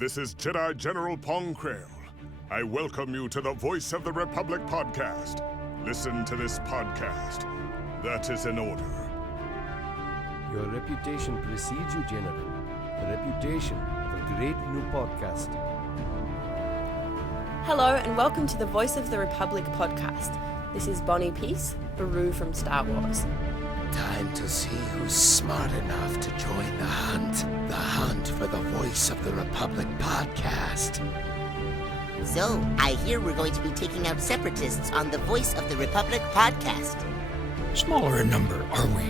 This is Jedi General Pong Krail. I welcome you to the Voice of the Republic podcast. Listen to this podcast. That is in order. Your reputation precedes you, General. The reputation of a great new podcast. Hello and welcome to the Voice of the Republic podcast. This is Bonnie Peace, Baru from Star Wars. Time to see who's smart enough to join the hunt. The hunt for the Voice of the Republic podcast. So, I hear we're going to be taking out separatists on the Voice of the Republic podcast. Smaller in number, are we?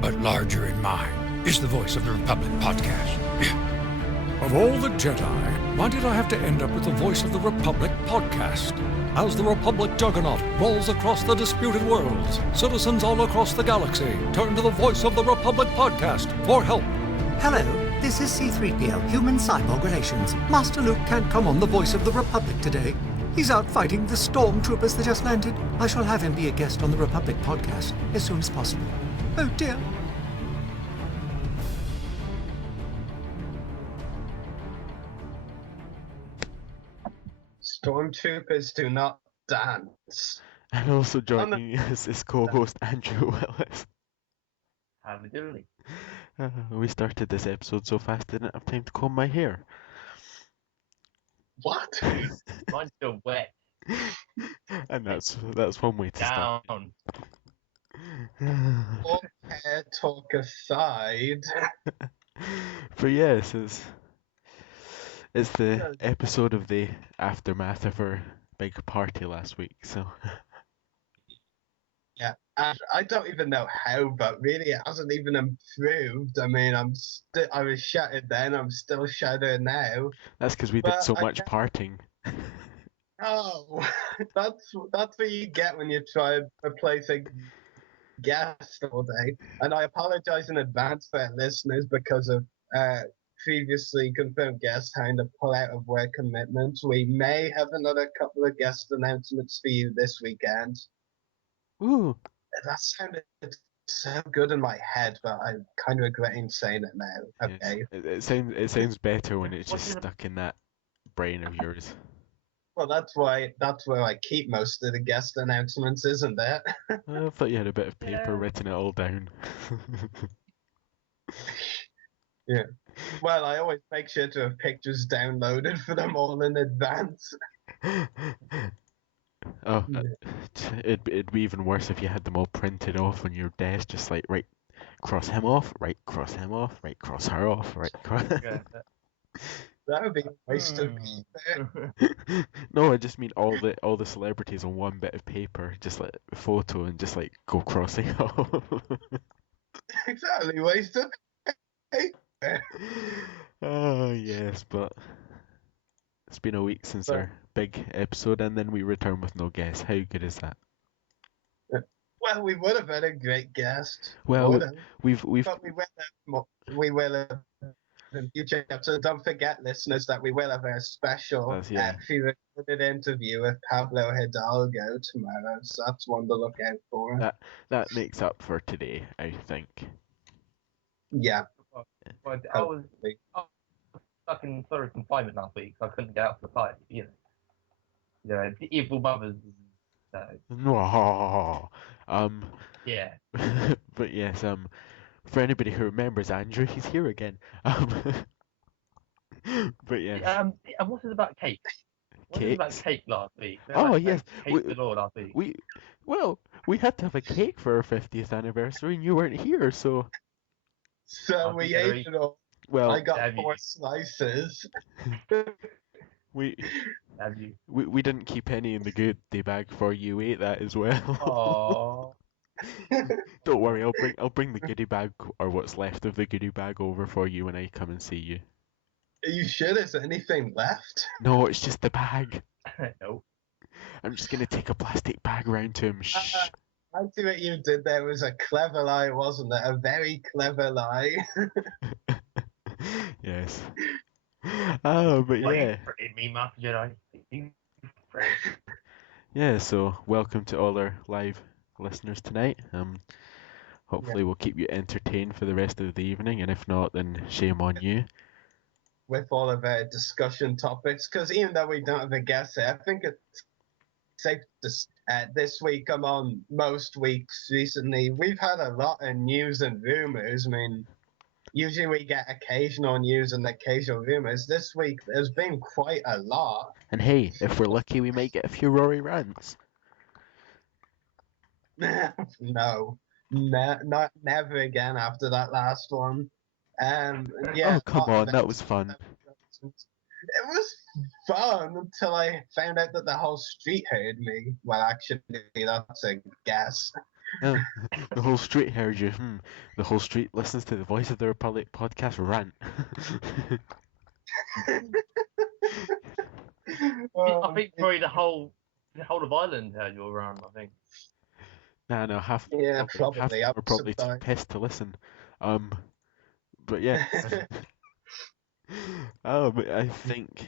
But larger in mind is the Voice of the Republic podcast. Of all the Jedi, why did I have to end up with the Voice of the Republic podcast? As the Republic juggernaut rolls across the disputed worlds, citizens all across the galaxy turn to the Voice of the Republic podcast for help. Hello, this is C-3PO, Human Cyborg Relations. Master Luke can't come on the Voice of the Republic today. He's out fighting the stormtroopers that just landed. I shall have him be a guest on the Republic podcast as soon as possible. Oh dear. Stormtroopers do not dance. And also joining us is co-host Andrew Willis. Howdy. We started this episode so fast I didn't have time to comb my hair. What? Mine's still wet. And that's one way to start. Down. All hair talk aside. But yes, it's the episode of the aftermath of our big party last week, so... Yeah, and I don't even know how, but really it hasn't even improved. I mean, I was shattered then, I'm still shattered now. That's because we did so much partying. Oh, that's what you get when you try to replace a guest all day. And I apologize in advance for our listeners because of previously confirmed guests having to pull out of work commitments. We may have another couple of guest announcements for you this weekend. Ooh. That sounded so good in my head, but I'm kind of regretting saying it now. Okay. Yes. It sounds better when it's just stuck in that brain of yours. Well, that's where I keep most of the guest announcements, isn't it? I thought you had a bit of paper written it all down. Yeah. Well, I always make sure to have pictures downloaded for them all in advance. Oh, it'd be even worse if you had them all printed off on your desk, just like, right, cross him off, right, cross him off, right, cross her off, right, cross... That would be a waste of paper. No, I just mean all the celebrities on one bit of paper, just like a photo, and just like go crossing off. Exactly, waste of paper. Oh yes, but it's been a week since our big episode, and then we return with no guests. How good is that? Well, we would have had a great guest. Well, we've but we will have in future episodes. Don't forget, listeners, that we will have a special pre-recorded interview with Pablo Hidalgo tomorrow. So that's one to look out for. That makes up for today, I think. Yeah. Well, I was stuck in thorough confinement last week, so I couldn't get out for the fight. You know, the evil mothers. Yeah. But yes, for anybody who remembers Andrew, he's here again. But yes. And what is about cake? What is about cake last week? Oh yes. Cake galore last week. We had to have a cake for our 50th anniversary, and you weren't here, so. So we ate it all. Well, I got 4 slices. We didn't keep any in the goodie bag for you. Ate that as well. Aww. Don't worry, I'll bring the goodie bag or what's left of the goodie bag over for you when I come and see you. Are you sure there's anything left? No, it's just the bag. No. I'm just gonna take a plastic bag round to him. Shh. I see what you did there was a clever lie, wasn't it? A very clever lie. Yes. Oh, but yeah. Me, Master Jedi. Yeah, so welcome to all our live listeners tonight. Hopefully we'll keep you entertained for the rest of the evening, and if not, then shame on you. with all of our discussion topics, because even though we don't have a guest here, I think it's safe to this week, among most weeks recently, we've had a lot of news and rumors. I mean, usually we get occasional news and occasional rumors. This week, there's been quite a lot. And hey, if we're lucky, we might get a few Rory rants. No, never again after that last one. Yeah. Oh, come on, that was fun. It was fun until I found out that the whole street heard me. Well, actually, that's a guess. Oh, the whole street heard you. The whole street listens to the Voice of the Republic podcast rant. I think probably the whole of Ireland heard you around. I think. No, half. Yeah, Half probably. are probably too pissed to listen. But yeah. I think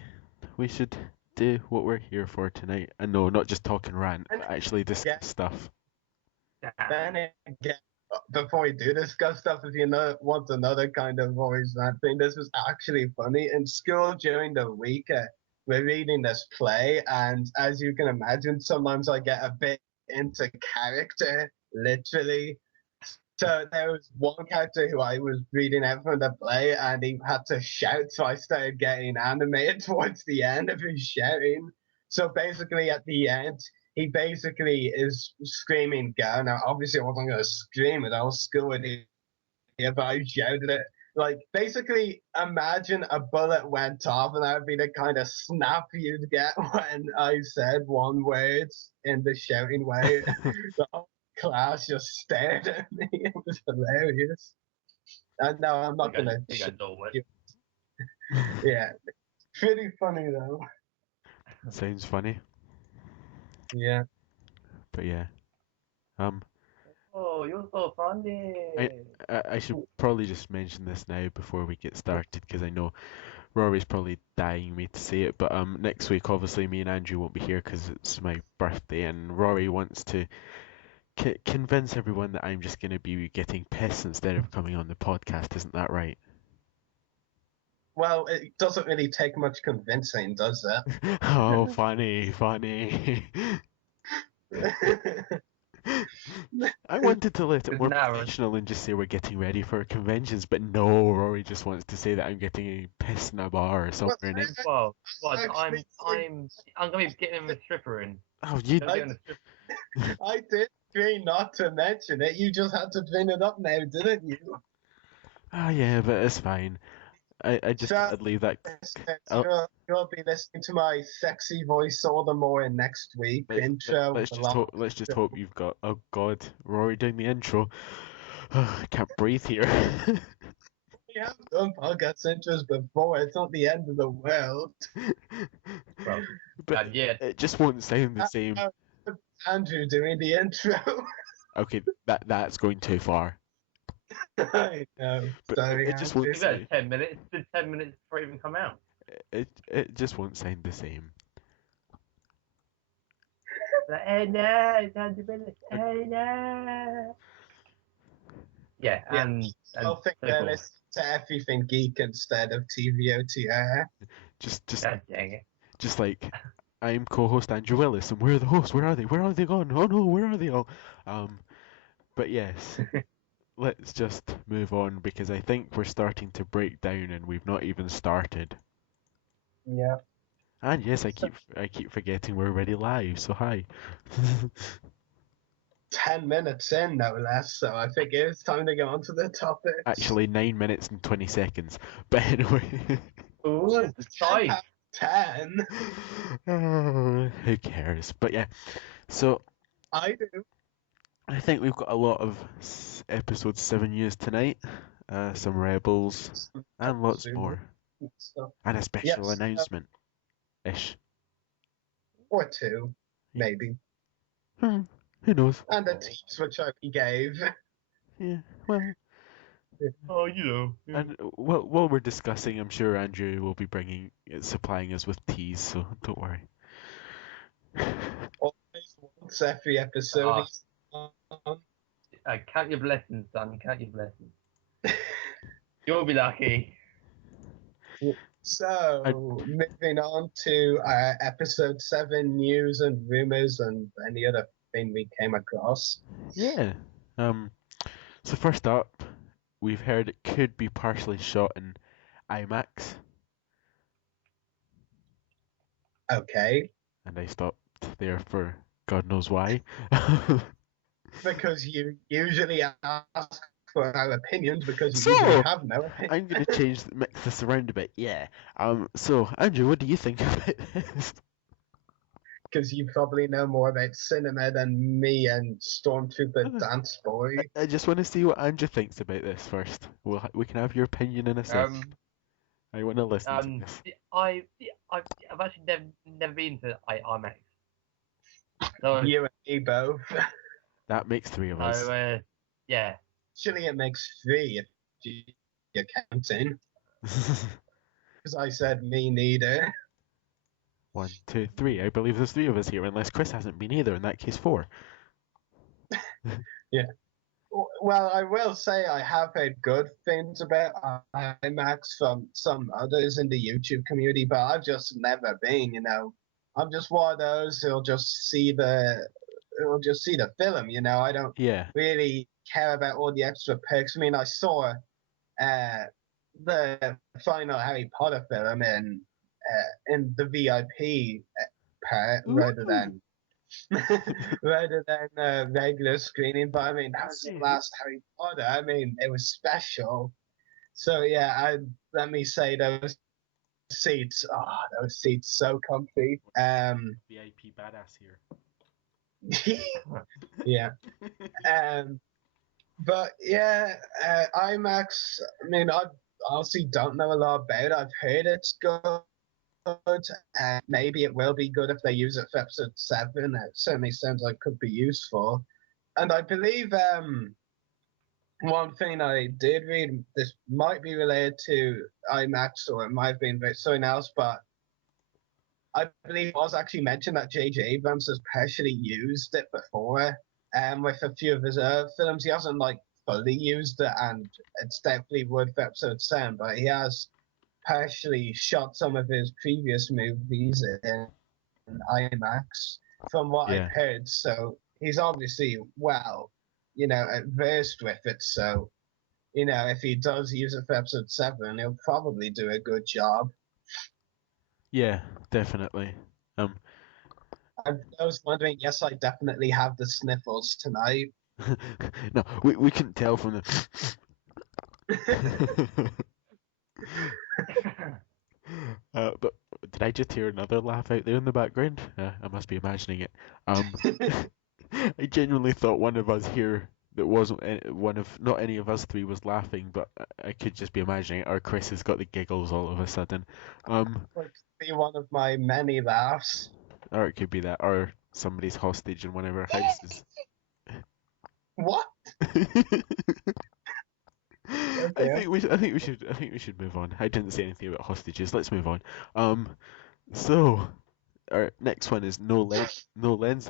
we should do what we're here for tonight. And no, not just talk and rant, but actually discuss stuff. Then again, before we do discuss stuff, if you want another kind of voice rant thing, this was actually funny. In school during the week, we're reading this play, and as you can imagine, sometimes I get a bit into character, literally. So there was one character who I was reading out from the play, and he had to shout, so I started getting animated towards the end of his shouting. So basically, at the end, he basically is screaming "go!" Now, obviously, I wasn't going to scream it. I was schooled here, but I shouted it. Like, basically, imagine a bullet went off, and that would be the kind of snap you'd get when I said one word in the shouting way. The whole class just stared at me. It was hilarious. And no, I'm not going to. Yeah. Pretty funny, though. Sounds funny. Yeah. But yeah. Oh, you're so funny. I should probably just mention this now before we get started, because I know Rory's probably dying me to say it, but next week obviously me and Andrew won't be here because it's my birthday, and Rory wants to convince everyone that I'm just going to be getting pissed instead of coming on the podcast. Isn't that right? Well, it doesn't really take much convincing, does it? Oh, funny. I wanted to let it more professional and just say we're getting ready for conventions, but no, Rory just wants to say that I'm getting pissed in a bar or something. Well, I'm going to be getting a stripper in. Oh, you I did agree not to mention it. You just had to bring it up now, didn't you? Oh, yeah, but it's fine. I just thought I'd leave that. You'll be listening to my sexy voice all the more next week. Let's just hope you've got. Oh God, Rory doing the intro. I can't breathe here. We have done podcast intros before. It's not the end of the world. But yeah, it just won't sound the same. Andrew doing the intro. Okay, that's going too far. I know. But it just won't. 10 minutes. It's been 10 minutes before it even come out. It just won't sound the same. Yeah, and I'll think they're listening to Everything Geek instead of TVOTR. Just God dang it. Just like I'm co-host Andrew Willis, and where are the hosts? Where are they? Where are they gone? Oh no, where are they all? But yes. Let's just move on, because I think we're starting to break down and we've not even started. Yeah. And yes, I keep forgetting we're already live, so hi. 10 minutes in, no less, so I think it's time to get on to the topic. Actually, 9 minutes and 20 seconds. But anyway. Ooh, 10? Who cares? But yeah, so... I do. I think we've got a lot of episode 7 news tonight, some Rebels, and lots more. And a special announcement-ish. Or two, maybe. Who knows? And the tease which I gave. Yeah, well... Oh, you know. Yeah. And while we're discussing, I'm sure Andrew will be supplying us with teas, so don't worry. Always once every episode. Count your blessings, son. Count your blessings. You'll be lucky. So, moving on to episode 7 news and rumors and any other thing we came across. Yeah. So first up, we've heard it could be partially shot in IMAX, Okay. and I stopped there for God knows why. Because you usually ask for our opinions because you usually So, have no opinion. I'm going to mix this around a bit, yeah. So, Andrew, what do you think about this? Because you probably know more about cinema than me and Stormtrooper Dance Boy. I just want to see what Andrew thinks about this first. We can have your opinion in a sec. I want to listen to this. I've actually never been to IMAX. So, You and me both. That makes 3 of us. Yeah. Actually, it makes 3 if you're counting. Because I said me neither. 1, 2, 3. I believe there's 3 of us here, unless Chris hasn't been either. In that case, 4. Yeah. Well, I will say I have heard good things about IMAX from some others in the YouTube community, but I've just never been. I'm just one of those who'll just see the film. I don't really care about all the extra perks. I mean, I saw the final Harry Potter film in the VIP part rather than regular screening. But I mean, that was the last Harry Potter. I mean, it was special. So yeah, let me say those seats so comfy. VIP badass here. Yeah. But yeah, IMAX. I mean, I honestly don't know a lot about it. I've heard it's good. Maybe it will be good if they use it for episode 7. It certainly sounds like it could be useful. And I believe one thing I did read, this might be related to IMAX or it might have been about something else, but I believe it was actually mentioned that J.J. Abrams has partially used it before with a few of his films. He hasn't fully used it, and it's definitely would for episode 7, but he has partially shot some of his previous movies in IMAX, from what I've heard. So he's obviously versed with it. So if he does use it for episode 7, he'll probably do a good job. Yeah, definitely. I was wondering. Yes, I definitely have the sniffles tonight. No, we couldn't tell from the. But did I just hear another laugh out there in the background? I must be imagining it. I genuinely thought one of us here that wasn't not any of us 3 was laughing, but I could just be imagining it. Or Chris has got the giggles all of a sudden. It could be one of my many laughs. Or it could be that, or somebody's hostage in one of our houses. What? I think we should move on. I didn't say anything about hostages. Let's move on. So our next one is no lens.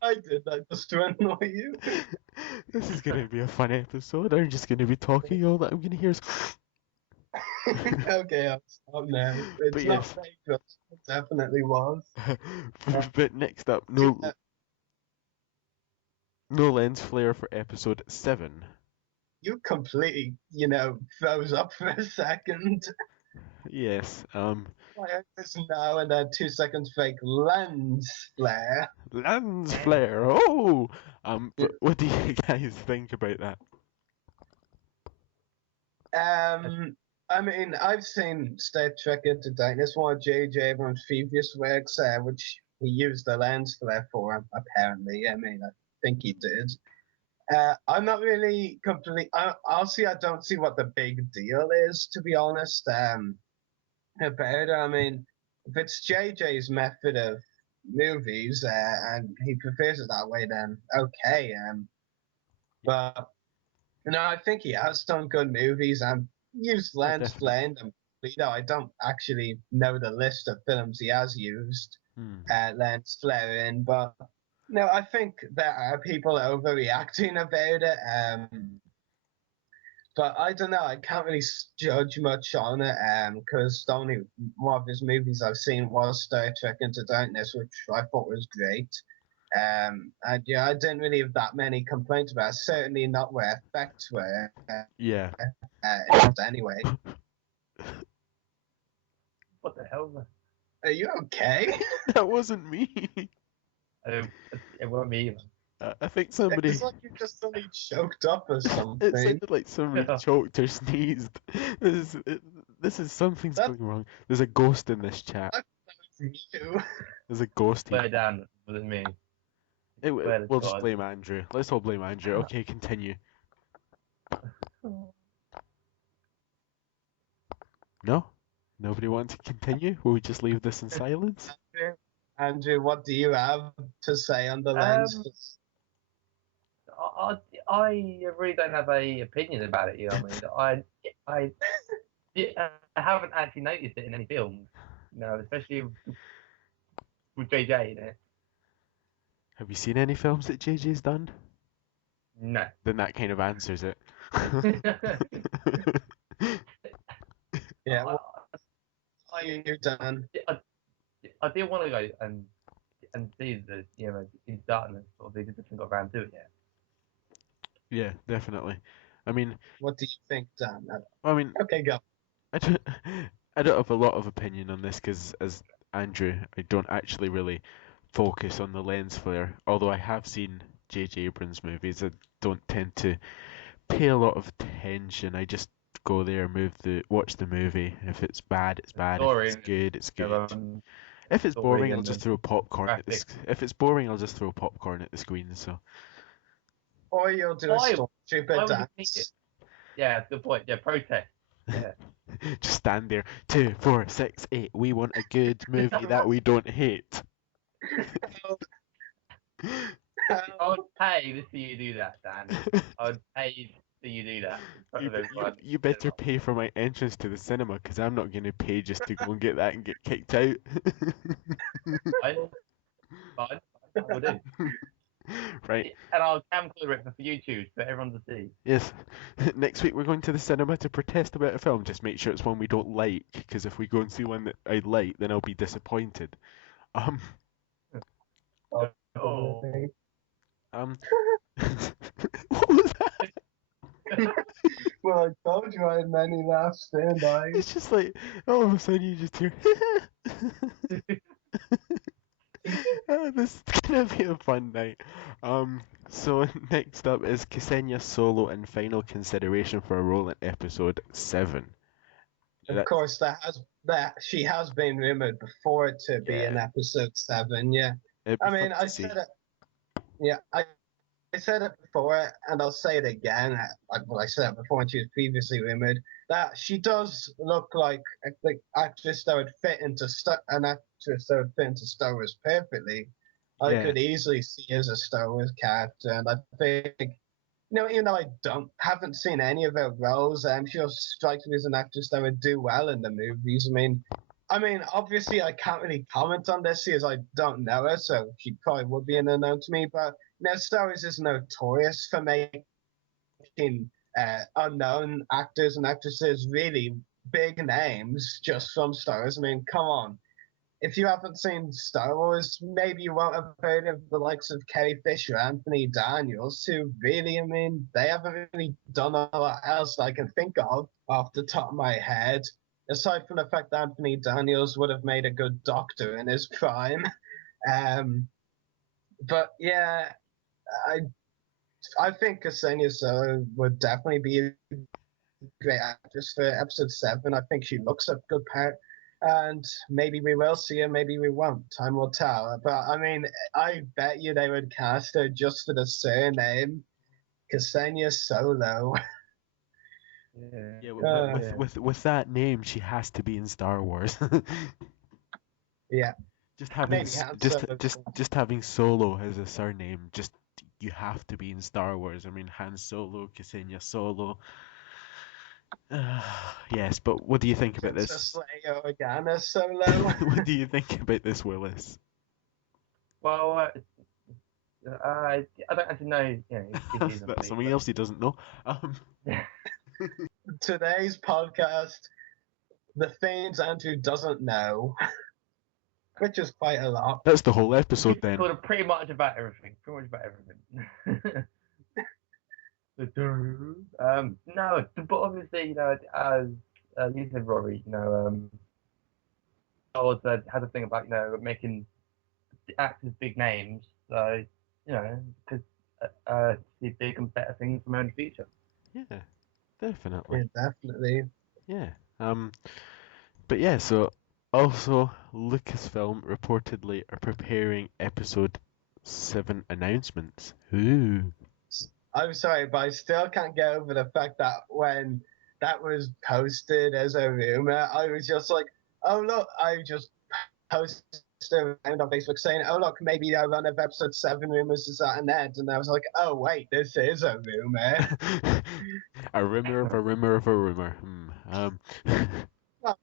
I did that just to annoy you. This is gonna be a fun episode. I'm just gonna be talking. All that I'm gonna hear is. Okay, I'll stop now. It's not fake, but it definitely was. But next up, no lens flare for episode 7. You completely, froze up for a second. Yes. I heard this now and then 2 seconds fake lens flare. Lens flare. Oh. But what do you guys think about that? I mean, I've seen Star Trek Into Darkness, one of J.J. Abrams' previous works, which he used the lens flare for, apparently. I mean, I think he did. I'm not really honestly, I don't see what the big deal is, to be honest, about it. I mean, if it's JJ's method of movies and he prefers it that way, then okay. But I think he has done good movies and used lens flare in them. But, I don't actually know the list of films he has used lens flare in, but I think there are people overreacting about it. But I don't know. I can't really judge much on it, because the only one of his movies I've seen was Star Trek Into Darkness, which I thought was great. And yeah, I didn't really have that many complaints about it. Certainly not where effects were. Yeah. Anyway. What the hell? Are you okay? That wasn't me. It wasn't me either. I think somebody. It's like you just suddenly choked up or something. It sounded like somebody choked or sneezed. This is something's going wrong. There's a ghost in this chat. You. There's a ghost here. Swear down, it wasn't me. We'll just blame Andrew. Let's all blame Andrew. Okay, continue. No? Nobody wants to continue? Will we just leave this in silence? Andrew, what do you have to say on the lens? I really don't have a opinion about it. You know what I mean? I haven't actually noticed it in any films. Especially with JJ in it. Have you seen any films that JJ's done? No. Then that kind of answers it. Yeah. You're done. I do want to go and see the In Darkness, or they just haven't got around to it yet. Yeah, definitely. I mean, what do you think, Dan? I mean, okay, go. I don't have a lot of opinion on this because, as Andrew, I don't actually really focus on the lens flare. Although I have seen J.J. Abrams movies, I don't tend to pay a lot of attention. I just go there, watch the movie. If it's bad, it's bad. If it's good, it's good. If it's boring, I'll just throw popcorn at the. If it's boring, I'll just throw popcorn at the screen. So. Or you'll do a stupid dance. Yeah, good point. Yeah, protest. Yeah. Just stand there. 2, 4, 6, 8. We want a good movie that we don't hate. I would pay to see you do that, Dan. I would pay to see you do that. You better pay for my entrance to the cinema, because I'm not going to pay just to go and get that and get kicked out. Fine. I will do. Right. And I'll camcorder it for YouTube for everyone to see. Yes. Next week we're going to the cinema to protest about a film. Just make sure it's one we don't like, because if we go and see one that I like, then I'll be disappointed. What was that? Well, I told you I had many laughs stand by. It's just like all of a sudden you just hear. This is gonna be a fun night. So next up is Ksenia Solo in final consideration for a role in episode 7. Of course, she has been rumored before to be in episode 7. Yeah, I mean, I said it. Yeah, I said it before, and I'll say it again. I said it before, and she was previously rumored that she does look like an actress that would fit into Star Wars perfectly. I could easily see as a Star Wars character, and I think, even though I haven't seen any of her roles, she strikes me as an actress that would do well in the movies. I mean, obviously, I can't really comment on this as I don't know her, so she probably would be an unknown to me. But Star Wars is notorious for making unknown actors and actresses really big names just from Star Wars. I mean, come on. If you haven't seen Star Wars, maybe you won't have heard of the likes of Carrie Fisher, Anthony Daniels, who really, they haven't really done a lot else I can think of off the top of my head, aside from the fact that Anthony Daniels would have made a good Doctor in his prime. But yeah, I think Ksenia Solo would definitely be a great actress for episode 7. I think she looks a good part. And maybe we will see her, maybe we won't. Time will tell. But I mean, I bet you they would cast her just for the surname, Ksenia Solo. Yeah, with that name, she has to be in Star Wars. Yeah. Just having Solo as a surname, you have to be in Star Wars. I mean, Han Solo, Ksenia Solo. Yes, but what do you think about this? Organa Solo. What do you think about this, Willis? Well, I don't actually know. That's something else he doesn't know. Today's podcast, the things Andrew doesn't know, which is quite a lot. That's the whole episode then. Sort of pretty much about everything. No, but obviously, as you said, Rory, I was had a thing about making actors big names, so because see big and better things from in the future. Yeah, definitely. Yeah, definitely. Yeah. But yeah, so also Lucasfilm reportedly are preparing episode 7 announcements. Ooh. I'm sorry, but I still can't get over the fact that when that was posted as a rumor, I was just like, oh look, I just posted around on Facebook saying, oh look, maybe a run of episode 7 rumors is at an end, and I was like, oh wait, this is a rumor. A rumor of a rumor of a rumor. Well,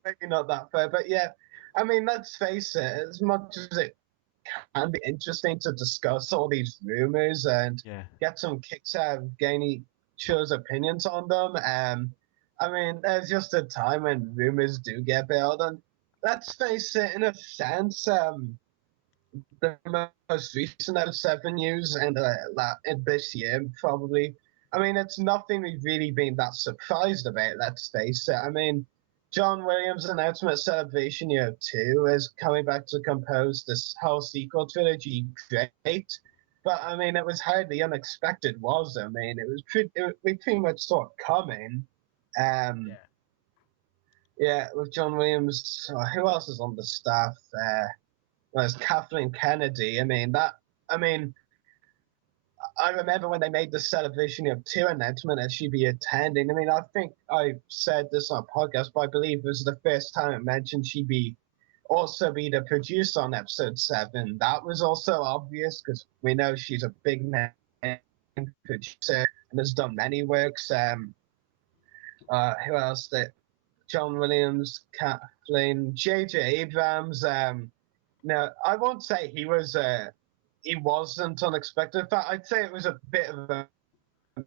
maybe not that fair, but yeah, I mean, let's face it, as much as it can be interesting to discuss all these rumors and get some kicks out of gaining each other's opinions on them. I mean, there's just a time when rumors do get built, and let's face it, in a sense, the most recent out of 7 news and in this year probably. I mean, it's nothing we've really been that surprised about. Let's face it. I mean, John Williams' announcement at Celebration Year 2 is coming back to compose this whole sequel trilogy. Great. But, I mean, it was hardly unexpected, was it? I mean, we pretty much saw it coming. Yeah, with John Williams. Who else is on the staff? There's Kathleen Kennedy. I remember when they made the Celebration of 2 announcement that she'd be attending. I mean, I think I said this on a podcast, but I believe it was the first time it mentioned she'd also be the producer on episode 7. That was also obvious because we know she's a big name producer and has done many works. Who else? John Williams, Kathleen, J.J. Abrams. No, I won't say he wasn't unexpected. In fact, I'd say it was a bit of a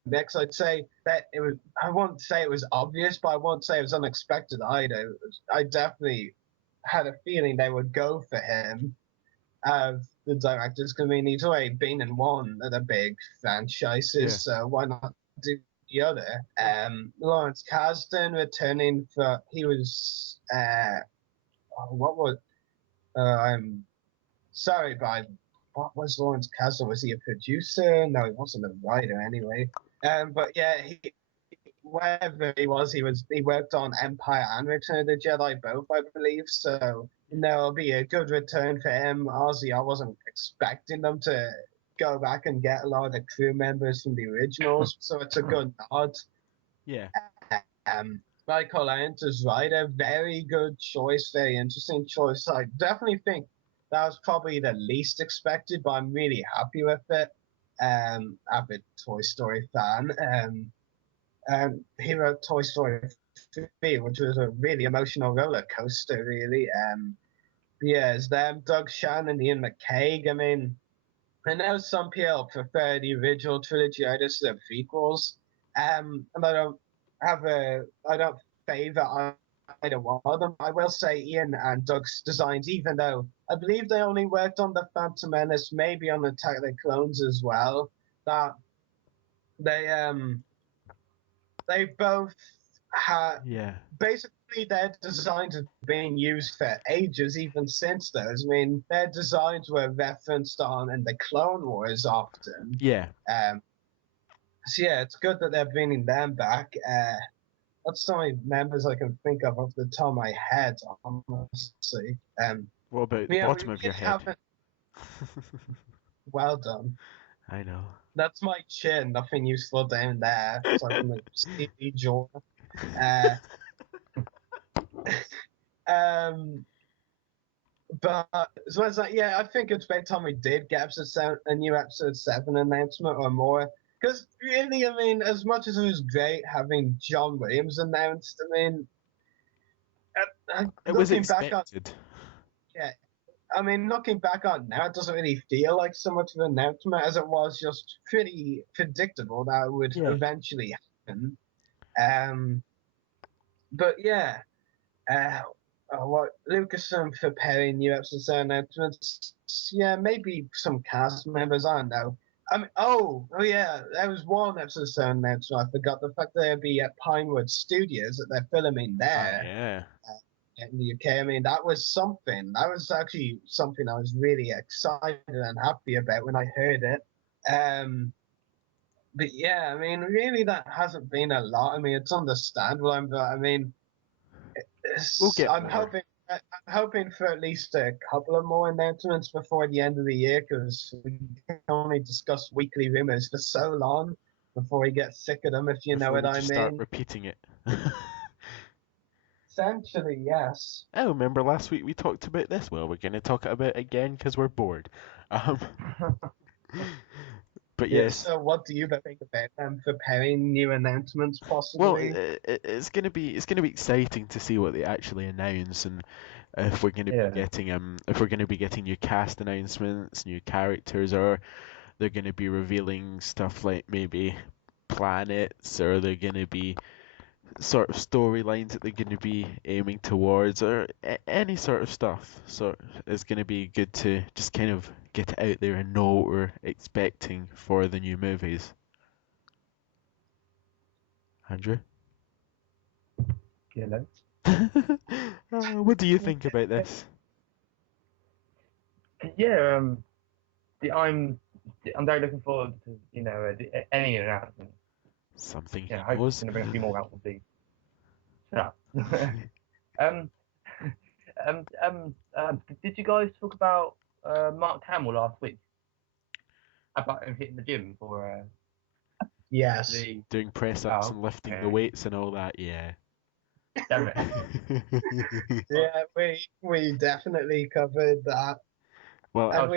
mix. I'd say that it was. I won't say it was obvious, but I won't say it was unexpected either. I definitely had a feeling they would go for him of the directors. Because I mean, he's already been in one of the big franchises, so why not do the other? Lawrence Kasdan returning for he was. I'm sorry, but what was Lawrence Kasdan? Was he a producer? No, he wasn't a writer anyway. But yeah, wherever he worked on Empire and Return of the Jedi both, I believe. So it'll be a good return for him. Honestly, I wasn't expecting them to go back and get a lot of the crew members from the originals, so it's a good nod. Yeah. Michael Lance as writer, very good choice, very interesting choice. I definitely think that was probably the least expected, but I'm really happy with it. I'm a Toy Story fan. He wrote Toy Story 3, which was a really emotional roller coaster, really. Yeah, it's them, Doug Shan and Ian McCaig. I mean, I know some people prefer the original trilogy over the prequels, and I don't favor either one of them. I will say Ian and Doug's designs, even though I believe they only worked on the Phantom Menace, maybe on Attack of the Clones as well, that they both had basically their designs have been used for ages, even since those. I mean, their designs were referenced on in the Clone Wars often. Yeah. So yeah, it's good that they're bringing them back. That's the only members I can think of off the top of my head, honestly. What about the bottom of your head? Well done. I know. That's my chin. Nothing useful down there. So I can see jaw. But so it's like, yeah, I think it's about time we did get a new episode 7 announcement or more. Because really, I mean, as much as it was great having John Williams announced, I mean, it was expected. Looking back on now, it doesn't really feel like so much of an announcement as it was just pretty predictable that it would eventually happen. But yeah, what Lucasfilm preparing new episodes and announcements. Yeah, maybe some cast members. I don't know. I mean, oh yeah, there was one episode announcement. I forgot the fact that they'll be at Pinewood Studios that they're filming Oh there yeah. in the UK. I mean, that was something. That was actually something I was really excited and happy about when I heard it. But yeah, I mean, really, that hasn't been a lot. I mean, it's understandable, but I mean, We'll get I'm more. hoping. I'm hoping for at least a couple of more announcements before the end of the year, because we can only discuss weekly rumors for so long before we get sick of them, if you know Before what we I just start mean. repeating it. Essentially, yes. Oh, remember last week we talked about this? Well, we're going to talk about it again because we're bored. But Yeah. yes. So, what do you think about them preparing new announcements, Well, possibly? it's gonna be exciting to see what they actually announce, and if we're gonna be getting new cast announcements, new characters, or they're gonna be revealing stuff like maybe planets, or they're gonna be sort of storylines that they're gonna be aiming towards, or any sort of stuff. So it's gonna be good to just kind of get it out there and know what we're expecting for the new movies. Andrew? Hello. What do you think about this? Yeah, I'm very looking forward to any announcement. Something Yeah, he I hope it's knows. going to bring a few more out of the. Shut up. um, did you guys talk about Mark Hamill last week? About him hitting the gym for Yes. the. Doing press ups and lifting the weights and all that, yeah. Damn it. Yeah, we definitely covered that. Well, And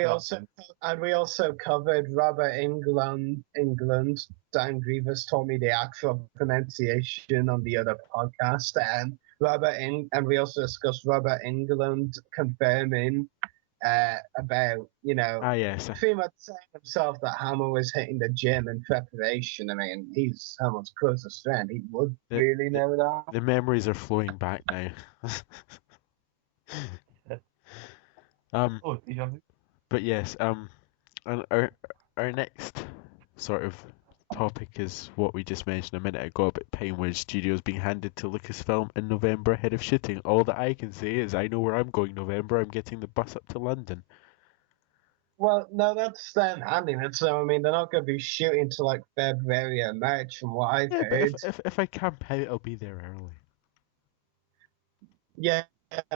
we also covered Robert England. Dan Grievous told me the actual pronunciation on the other podcast, and and we also discussed Robert England confirming about yes. pretty much saying himself that Hamill was hitting the gym in preparation. I mean, he's Hamill's closest friend. He would really know that. The memories are flowing back now. But yes, and our next sort of topic is what we just mentioned a minute ago about Pinewood Studios being handed to Lucasfilm in November ahead of shooting. All that I can say is I know where I'm going November. I'm getting the bus up to London. Well, no, that's them handing it. So I mean, they're not going to be shooting till like February or March, from what I've Yeah, heard. but if I camp out, I'll be there early. Yeah,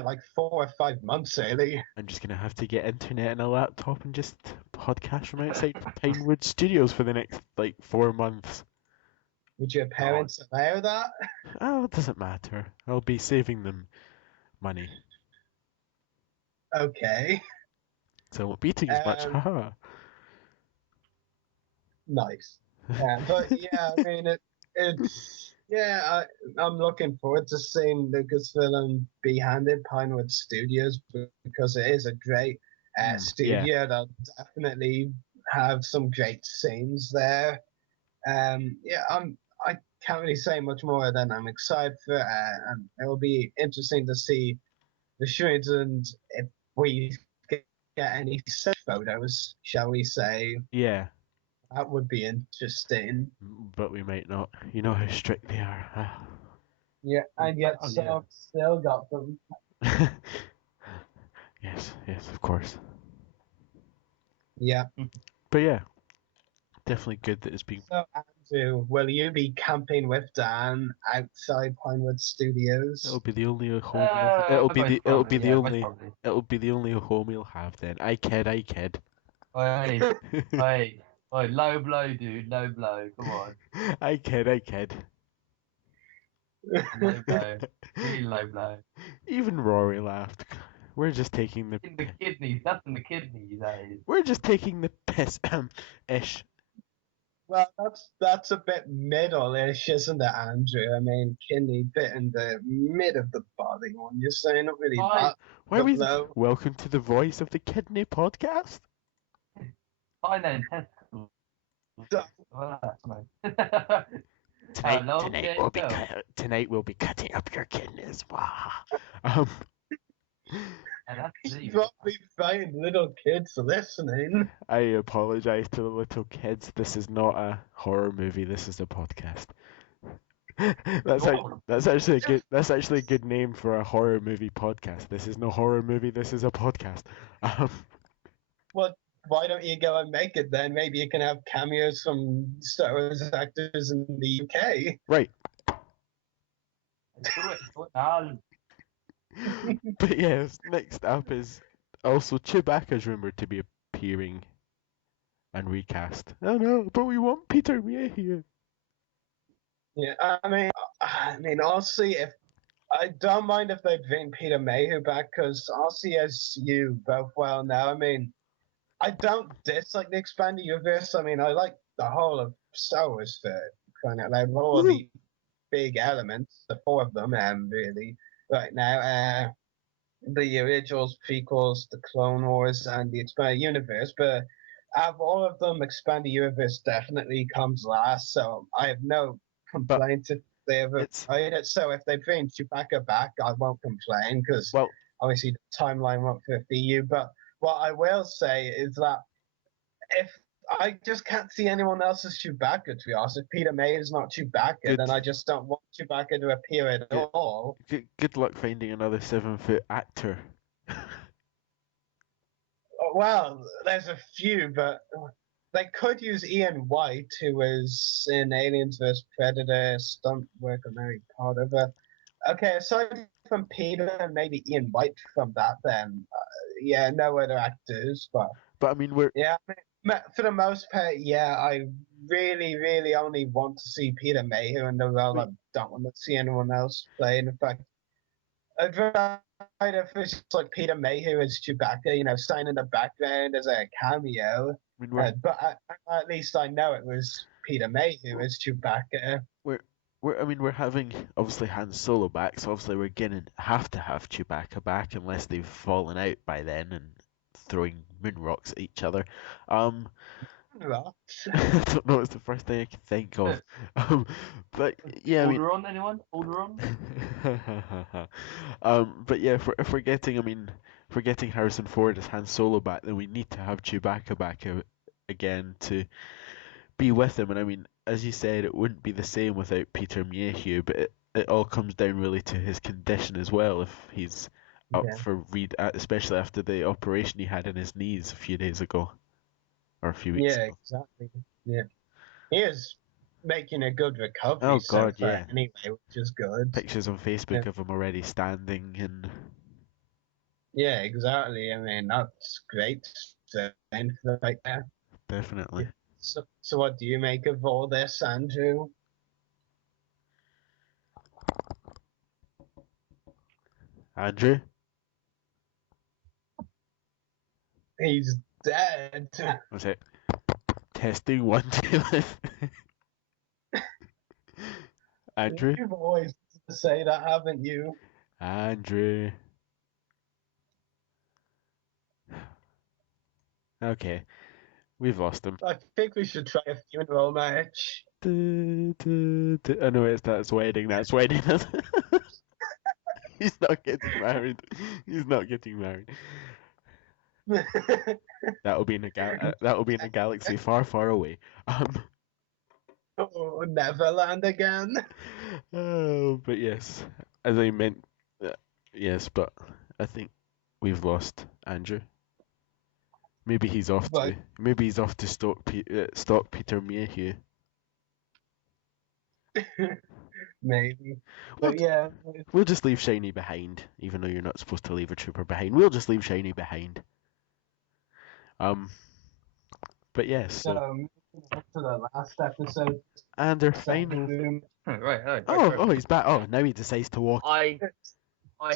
like 4 or 5 months early. I'm just gonna have to get internet and a laptop and just podcast from outside Pinewood Studios for the next like 4 months. Would your parents allow that? Oh, it doesn't matter. I'll be saving them money. Okay. So I won't be eating as much. Haha. Nice. Yeah, but yeah, I mean it's yeah. I'm looking forward to seeing Lucasfilm be handed Pinewood Studios, because it is a great studio that definitely have some great scenes there. Yeah, I can't really say much more than I'm excited for it, and it will be interesting to see the shootings, and if we get any set photos, shall we say. Yeah. That would be interesting. But we might not. You know how strict they are. Huh? Yeah, and yet some still got them. Yes, of course. Yeah. But yeah, definitely good that it's being. So Andrew, will you be camping with Dan outside Pinewood Studios? It'll be the only home. It'll be the only home we'll have then. I kid. Hey, low blow, dude, low blow. Come on. I kid. Low blow, really low blow. Even Rory laughed. We're just taking the. In the kidneys, that's in the kidneys, that is. We're just taking the piss, ish. Well, that's a bit middle-ish, isn't it, Andrew? I mean, kidney bit in the mid of the body one. You're saying not really that. Why we? Welcome to the Voice of the Kidney podcast. I know testicles. Tonight, long tonight did we'll it be go? tonight we'll be cutting up your kidneys. Um, And that's the You probably find little kids listening. I apologize to the little kids. This is not a horror movie. This is a podcast. That's actually a good name for a horror movie podcast. This is no horror movie. This is a podcast. Well, why don't you go and make it then? Maybe you can have cameos from Star Wars actors in the UK. Right. Do it. But yes, next up is also Chewbacca's rumored to be appearing and recast. Oh no, but we want Peter Mayhew. Yeah, I mean, honestly, if I don't mind if they bring Peter Mayhew back, because honestly, as you both well know, I mean, I don't dislike the expanded universe. I mean, I like the whole of Star Wars for crying out loud. All of the big elements, the four of them, really, right now. The originals, prequels, the Clone Wars, and the expanded universe. But out of all of them, expanded universe definitely comes last. So I have no complaints if they ever played it. So if they bring Chewbacca back, I won't complain because obviously the timeline won't fit for you. But what I will say is that if I just can't see anyone else as Chewbacca, to be honest. If Peter May is not Chewbacca, then I just don't want Chewbacca to appear at all. Good luck finding another 7-foot actor. Well, there's a few, but they could use Ian White, who was in Aliens vs. Predator, stunt work on Harry Potter. But okay, aside from Peter and maybe Ian White from that, then yeah, no other actors. But I mean, we're for the most part, yeah, I really, really only want to see Peter Mayhew in the role. I don't want to see anyone else play. In fact, I'd rather if it's like Peter Mayhew as Chewbacca, staying in the background as a cameo. But at least I know it was Peter Mayhew as Chewbacca. We're having obviously Han Solo back, so obviously we're gonna have to have Chewbacca back unless they've fallen out by then and throwing moon rocks at each other. Rocks. I don't know. It's the first thing I can think of. But yeah, Alderaan, anyone? Alderaan? But yeah, if we're getting Harrison Ford as Han Solo back, then we need to have Chewbacca back again to be with him. And I mean, as you said, it wouldn't be the same without Peter Mayhew, but it all comes down really to his condition as well. If he's up for especially after the operation he had in his knees a few days ago, or a few weeks ago. Yeah, exactly. Yeah, he is making a good recovery. Oh God, yeah. Anyway, which is good. Pictures on Facebook of him already standing and. Yeah, exactly. I mean, that's great for right there. Definitely. So what do you make of all this, Andrew? Andrew? He's dead. What's it? Testing 1, 2. Andrew? You've always say that, haven't you? Andrew. Okay. We've lost him. I think we should try a funeral match. Oh no, that's wedding. That's wedding. He's not getting married. He's not getting married. That'll be in a galaxy far, far away. Oh, Neverland again. Oh, but yes, as I meant, yes, but I think we've lost Andrew. Maybe he's off to stalk Peter Mayhew. Maybe. But yeah. We'll just leave Shiny behind, even though you're not supposed to leave a trooper behind. We'll just leave Shiny behind. But yes. So, to the last episode. And they're fine. Right. Oh, he's back. Oh, now he decides to walk. I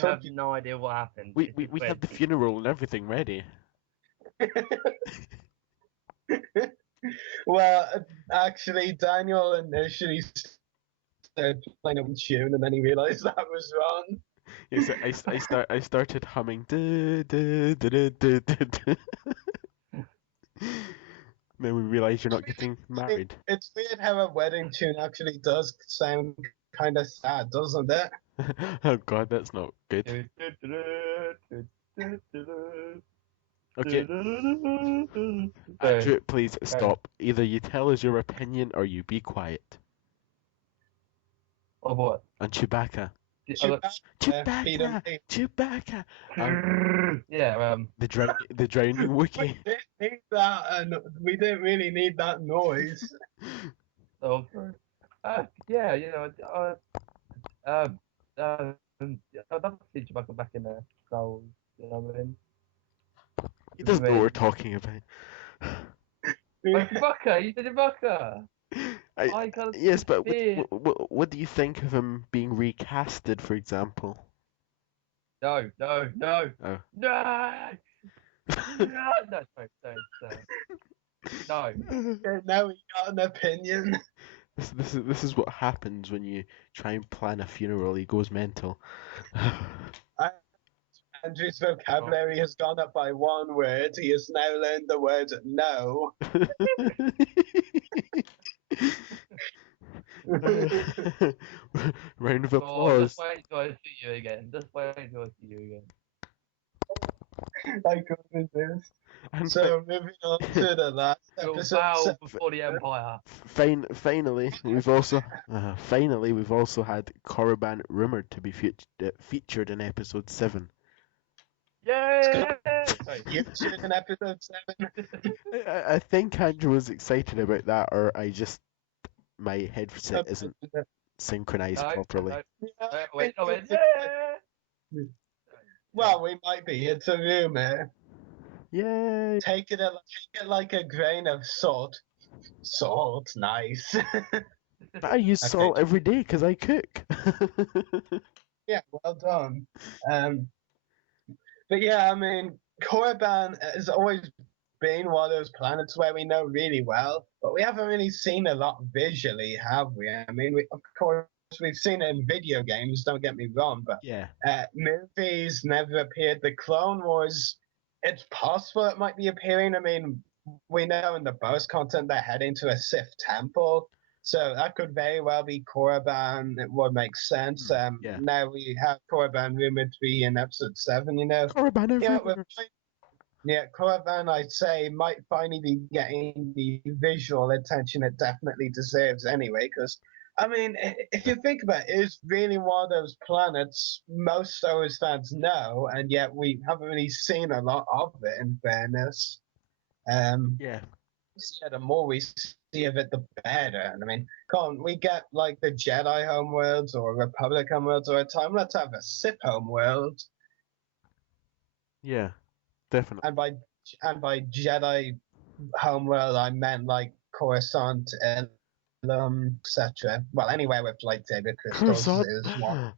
have no idea what happened. We had the funeral and everything ready. Well, actually, Daniel initially started playing a tune, and then he realized that was wrong. Yes, I started humming. Then we realise you're not getting married. It's weird how a wedding tune actually does sound kind of sad, doesn't it? Oh God, that's not good. Okay, Andrew, please stop. Either you tell us your opinion or you be quiet. Of what? And Chewbacca. Peter Chewbacca. Yeah. The drowning We Wookiee. didn't need that, and we didn't really need that noise. So, yeah, I'd love to see Chewbacca back in there. So, you know what I mean? He doesn't know what we're talking about. Like Chewbacca, you said Chewbacca. Yes, but what do you think of him being recasted, for example? No. Oh. No. No, sorry. No. Okay, now we got an opinion. This is what happens when you try and plan a funeral. He goes mental. Andrew's vocabulary has gone up by one word. He has now learned the word no. Round of applause. Just wait till I see you again. I couldn't resist. So moving on to the last You'll episode. bow before the Empire. Finally, we've also had Korriban rumored to be featured in episode 7. Yay! You in episode 7. I think Andrew was excited about that, or my headset isn't synchronized properly. Wait. Well, we might be. It's a rumor. Yay! Take it like a grain of salt. Salt, nice. I use salt every day because I cook. Yeah, well done. But yeah, I mean, Korriban has always been one of those planets where we know really well, but we haven't really seen a lot visually, have we? I mean, of course, we've seen it in video games, don't get me wrong, but yeah, movies never appeared. The Clone Wars, it's possible it might be appearing. I mean, we know in the bonus content they're heading to a Sith temple, so that could very well be Korriban. It would make sense. Yeah. Now we have Korriban rumored to be in episode 7, Korriban everywhere. Yeah, Korriban, I'd say, might finally be getting the visual attention it definitely deserves anyway, because, I mean, if you think about it, it's really one of those planets most Star Wars fans know, and yet we haven't really seen a lot of it, in fairness. Yeah, the more we see of it, the better. And I mean, can't we get like the Jedi homeworlds or Republic homeworlds or a time? Let's have a Sith homeworld. Yeah, definitely. And by Jedi homeworld, I meant like Coruscant, etc. Well, anywhere with lightsaber crystals is one.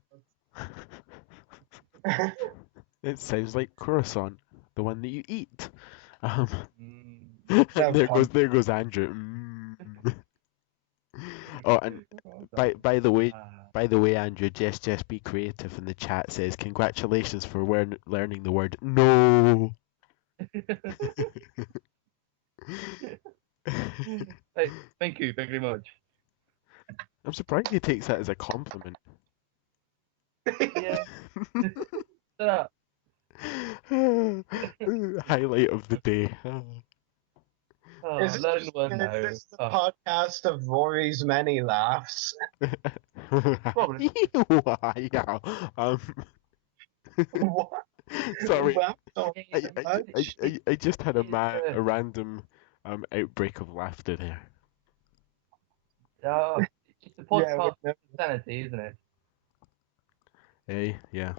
It sounds like Coruscant, the one that you eat. There goes Andrew. Oh, and by the way, Andrew, just be creative in the chat says congratulations for learning the word no. Hey, thank you very much. I'm surprised he takes that as a compliment. Yeah. Shut up. Highlight of the day. Is this the podcast of Rory's many laughs? Probably. What? Sorry, I just had a random outbreak of laughter there. It's a podcast of sanity, isn't it? Hey, yeah.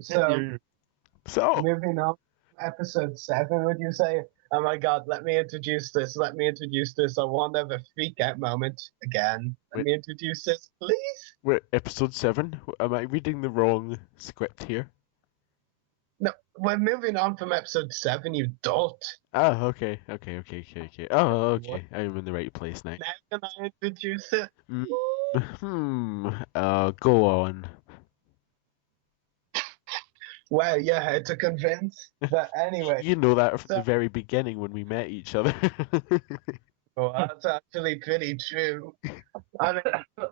So moving on, episode 7, would you say? Oh my god, let me introduce this. I want to have a freak out moment again. Let me introduce this, please. We're episode 7? Am I reading the wrong script here? No, we're moving on from episode 7, you dolt. Oh, okay. Oh, okay. I'm in the right place now. Now can I introduce it? Go on. Well, you're hard to convince. But anyway, You know that from so the very beginning when we met each other. well, that's actually pretty true. I mean,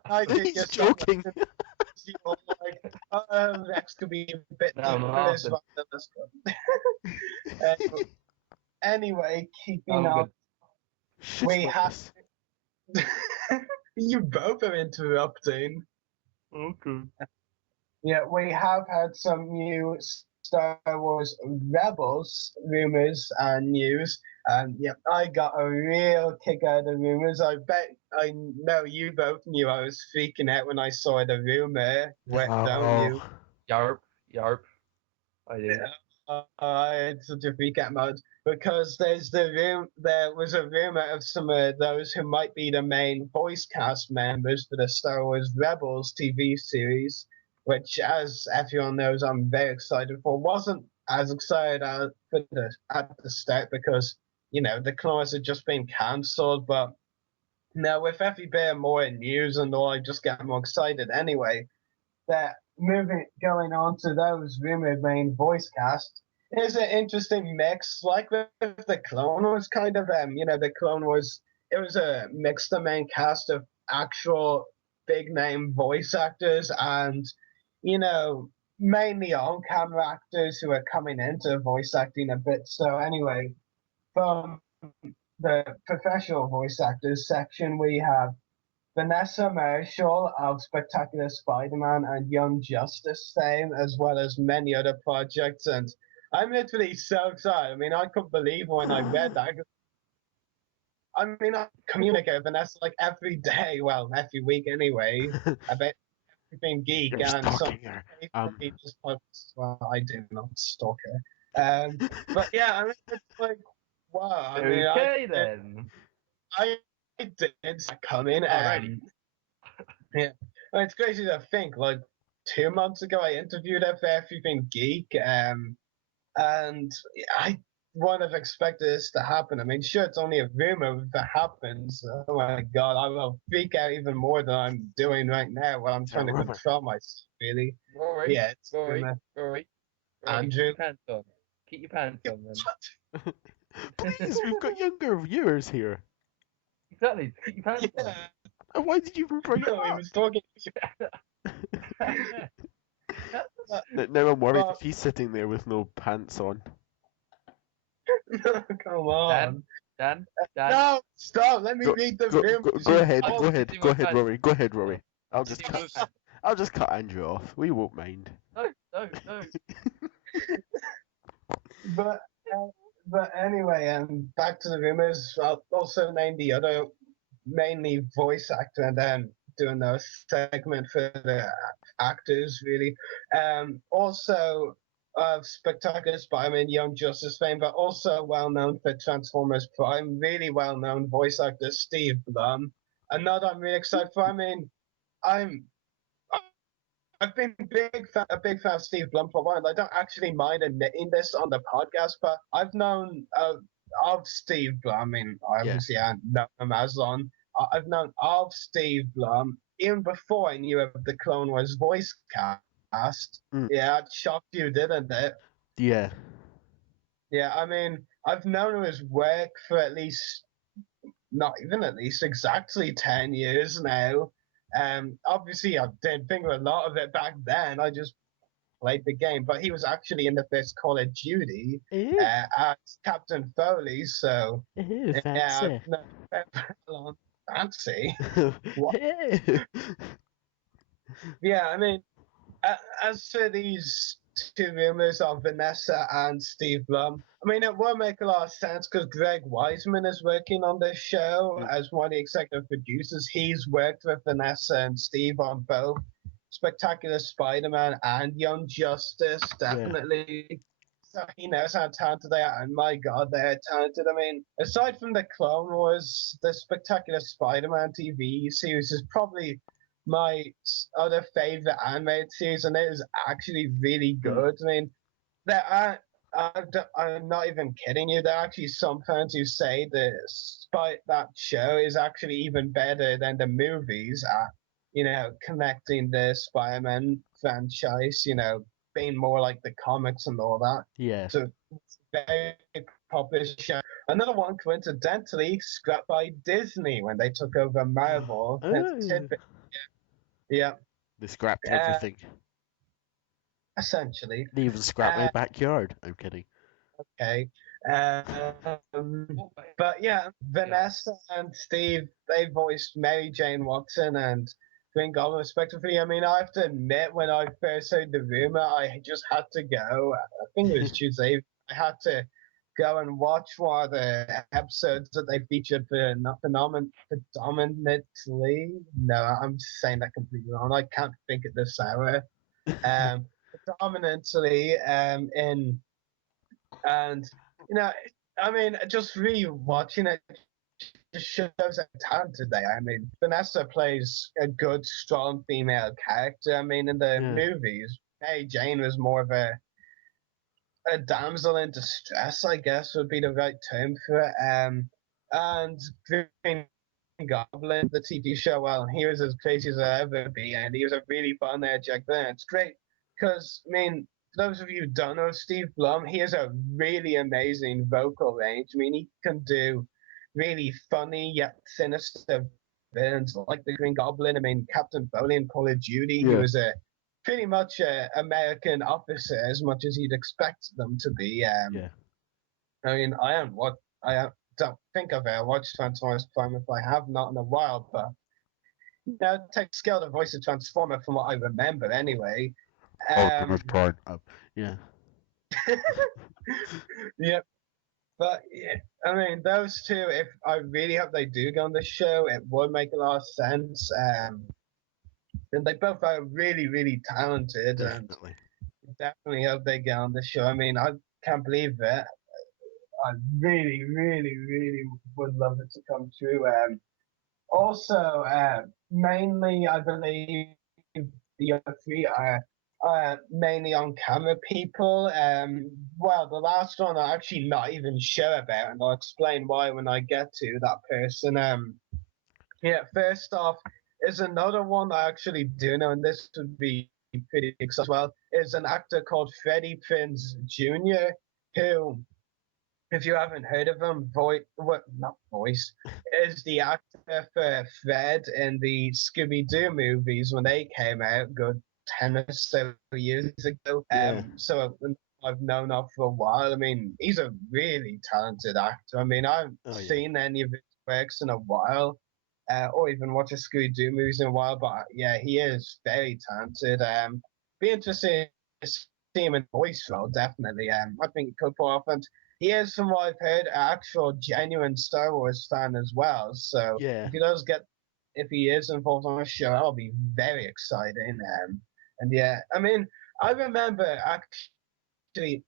I think He's you're joking. you're like, Rex could be a bit No, I'm deeper as laughing. well. That's good. Anyway, keeping I'm on, good. Shit we like have. this. You both are interrupting. Okay. Yeah, we have had some new Star Wars Rebels rumors and news. And yeah, I got a real kick out of the rumors. I bet I know you both knew I was freaking out when I saw the rumor. Don't you? Yarp. Yarp. I do. I had such a freak out mode because there was a rumor of some of those who might be the main voice cast members for the Star Wars Rebels TV series, which, as everyone knows, I'm very excited for. Wasn't as excited at the start because the Clone Wars had just been cancelled, but now with every bit more news and all, I just get more excited anyway. That moving going on to those rumored main voice cast is an interesting mix, like with the Clone Wars kind of the Clone Wars, it was a mix the main cast of actual big name voice actors and mainly on camera actors who are coming into voice acting a bit. So anyway, from the professional voice actors section we have Vanessa Marshall of Spectacular Spider-Man and Young Justice fame, as well as many other projects. And I'm literally so excited. I mean, I couldn't believe when I read that. I mean, I communicate with Vanessa like every day, well, every week anyway, about everything geek You're and some stalking her. just posts. Well, I do not stalk her. But yeah, I mean, it's like, wow. I mean, Okay then. I did come in. Alrighty. Yeah, well, it's crazy to think. Like 2 months ago, I interviewed her for Everything Geek, and I wouldn't have expected this to happen. I mean, sure, it's only a rumor if it happens. Oh my god, I will freak out even more than I'm doing right now while I'm trying to rumor. control myself. Really? Rory. Yeah, it's a Rory. rumor. Rory. Andrew. Keep your pants on. Keep your pants on, then. Please, we've got younger viewers here. Exactly. Keep your pants Yeah. And why did you even bring it No, he up? was talking. Now I'm worried Well- if he's sitting there with no pants on. Come on. Dan. No, stop. Let me read the rumor. Go ahead, I'll go ahead, do go my ahead, pants. Rory. Go ahead, Rory. I'll Do just my cut. pants. I'll just cut Andrew off. We won't mind. No. But anyway, back to the rumors. I'll also name the other mainly voice actor and then doing a segment for the actors really. Also of Spectacular Spider-Man, Young Justice fame, but also well known for Transformers Prime, really well known voice actor Steve Blum. Another I'm really excited for. I mean, I've been a big fan of Steve Blum for a while. I don't actually mind admitting this on the podcast, but I've known of Steve Blum. I mean, obviously I know him as long. I've known of Steve Blum even before I knew of the Clone Wars voice cast. Yeah, it shocked you, didn't it? Yeah. Yeah, I mean, I've known his work for at least, not even at least, exactly 10 years now. Obviously, I didn't think of a lot of it back then. I just played the game, but he was actually in the first Call of Duty as Captain Foley. So fancy. Fancy. Yeah, I mean, as for these two rumors of Vanessa and Steve Blum, I mean, it will make a lot of sense because Greg Wiseman is working on this show as one of the executive producers. He's worked with Vanessa and Steve on both Spectacular Spider-Man and Young Justice, definitely. So he knows how talented they are, and my god, they're talented. I mean, aside from the Clone Wars, the Spectacular Spider-Man TV series is probably my other favorite animated series, and it is actually really good. I mean, there are, I'm not even kidding you, there are actually some fans who say that show is actually even better than the movies at, connecting the Spider-Man franchise, being more like the comics and all that. Yeah. So it's a very popular show. Another one, coincidentally, scrapped by Disney when they took over Marvel. Oh. Yeah, They scrapped uh, everything. essentially. They even scrapped my backyard. I'm kidding. Okay. But yeah, Vanessa and Steve, they voiced Mary Jane Watson and Green Goblin respectively. I mean, I have to admit, when I first heard the rumor, I just had to go. I think it was Tuesday. I had to go and watch one of the episodes that they featured for not predominantly. No, I'm saying that completely wrong. I can't think at this hour. Predominantly in and I mean, just re-watching it just shows how talented they are. I mean, Vanessa plays a good, strong female character. I mean, in the movies, Mary Jane was more of a damsel in distress, I guess would be the right term for it. And Green Goblin, the TV show, well, he was as crazy as I'll ever be, and he was a really fun Jack there. It's great because, I mean, for those of you who don't know Steve Blum, he has a really amazing vocal range. I mean, he can do really funny yet sinister villains like the Green Goblin. I mean, Captain Foley in Call of Duty, he was a pretty much an American officer as much as you'd expect them to be. I mean, I don't think I've ever watched Transformers Prime if I have not in a while, but it takes skill to voice a Transformer from what I remember anyway. Prime. Yeah. Yep. But yeah, I mean, those two, if I really hope they do go on the show, it would make a lot of sense. And they both are really, really talented, Definitely. and definitely hope they get on the show. I mean, I can't believe it. I really, really, really would love it to come true. Also, mainly, I believe the other three are mainly on camera people. Well, the last one I'm actually not even sure about, and I'll explain why when I get to that person. Yeah, first off, is another one I actually do know, and this would be pretty exciting as well, is an actor called Freddie Prinze Jr., who, if you haven't heard of him, is the actor for Fred in the Scooby-Doo movies when they came out, good 10 or so years ago. So I've known of for a while. I mean, he's a really talented actor. I mean, I haven't seen any of his works in a while, or even watched a Scooby-Doo movies in a while, but yeah, he is very talented. Be interested to see him in voice role, definitely. I think he could pull off, and he is, from what I've heard, an actual genuine Star Wars fan as well. So if he is involved on a show, that'll be very exciting. And yeah, I mean, I remember actually,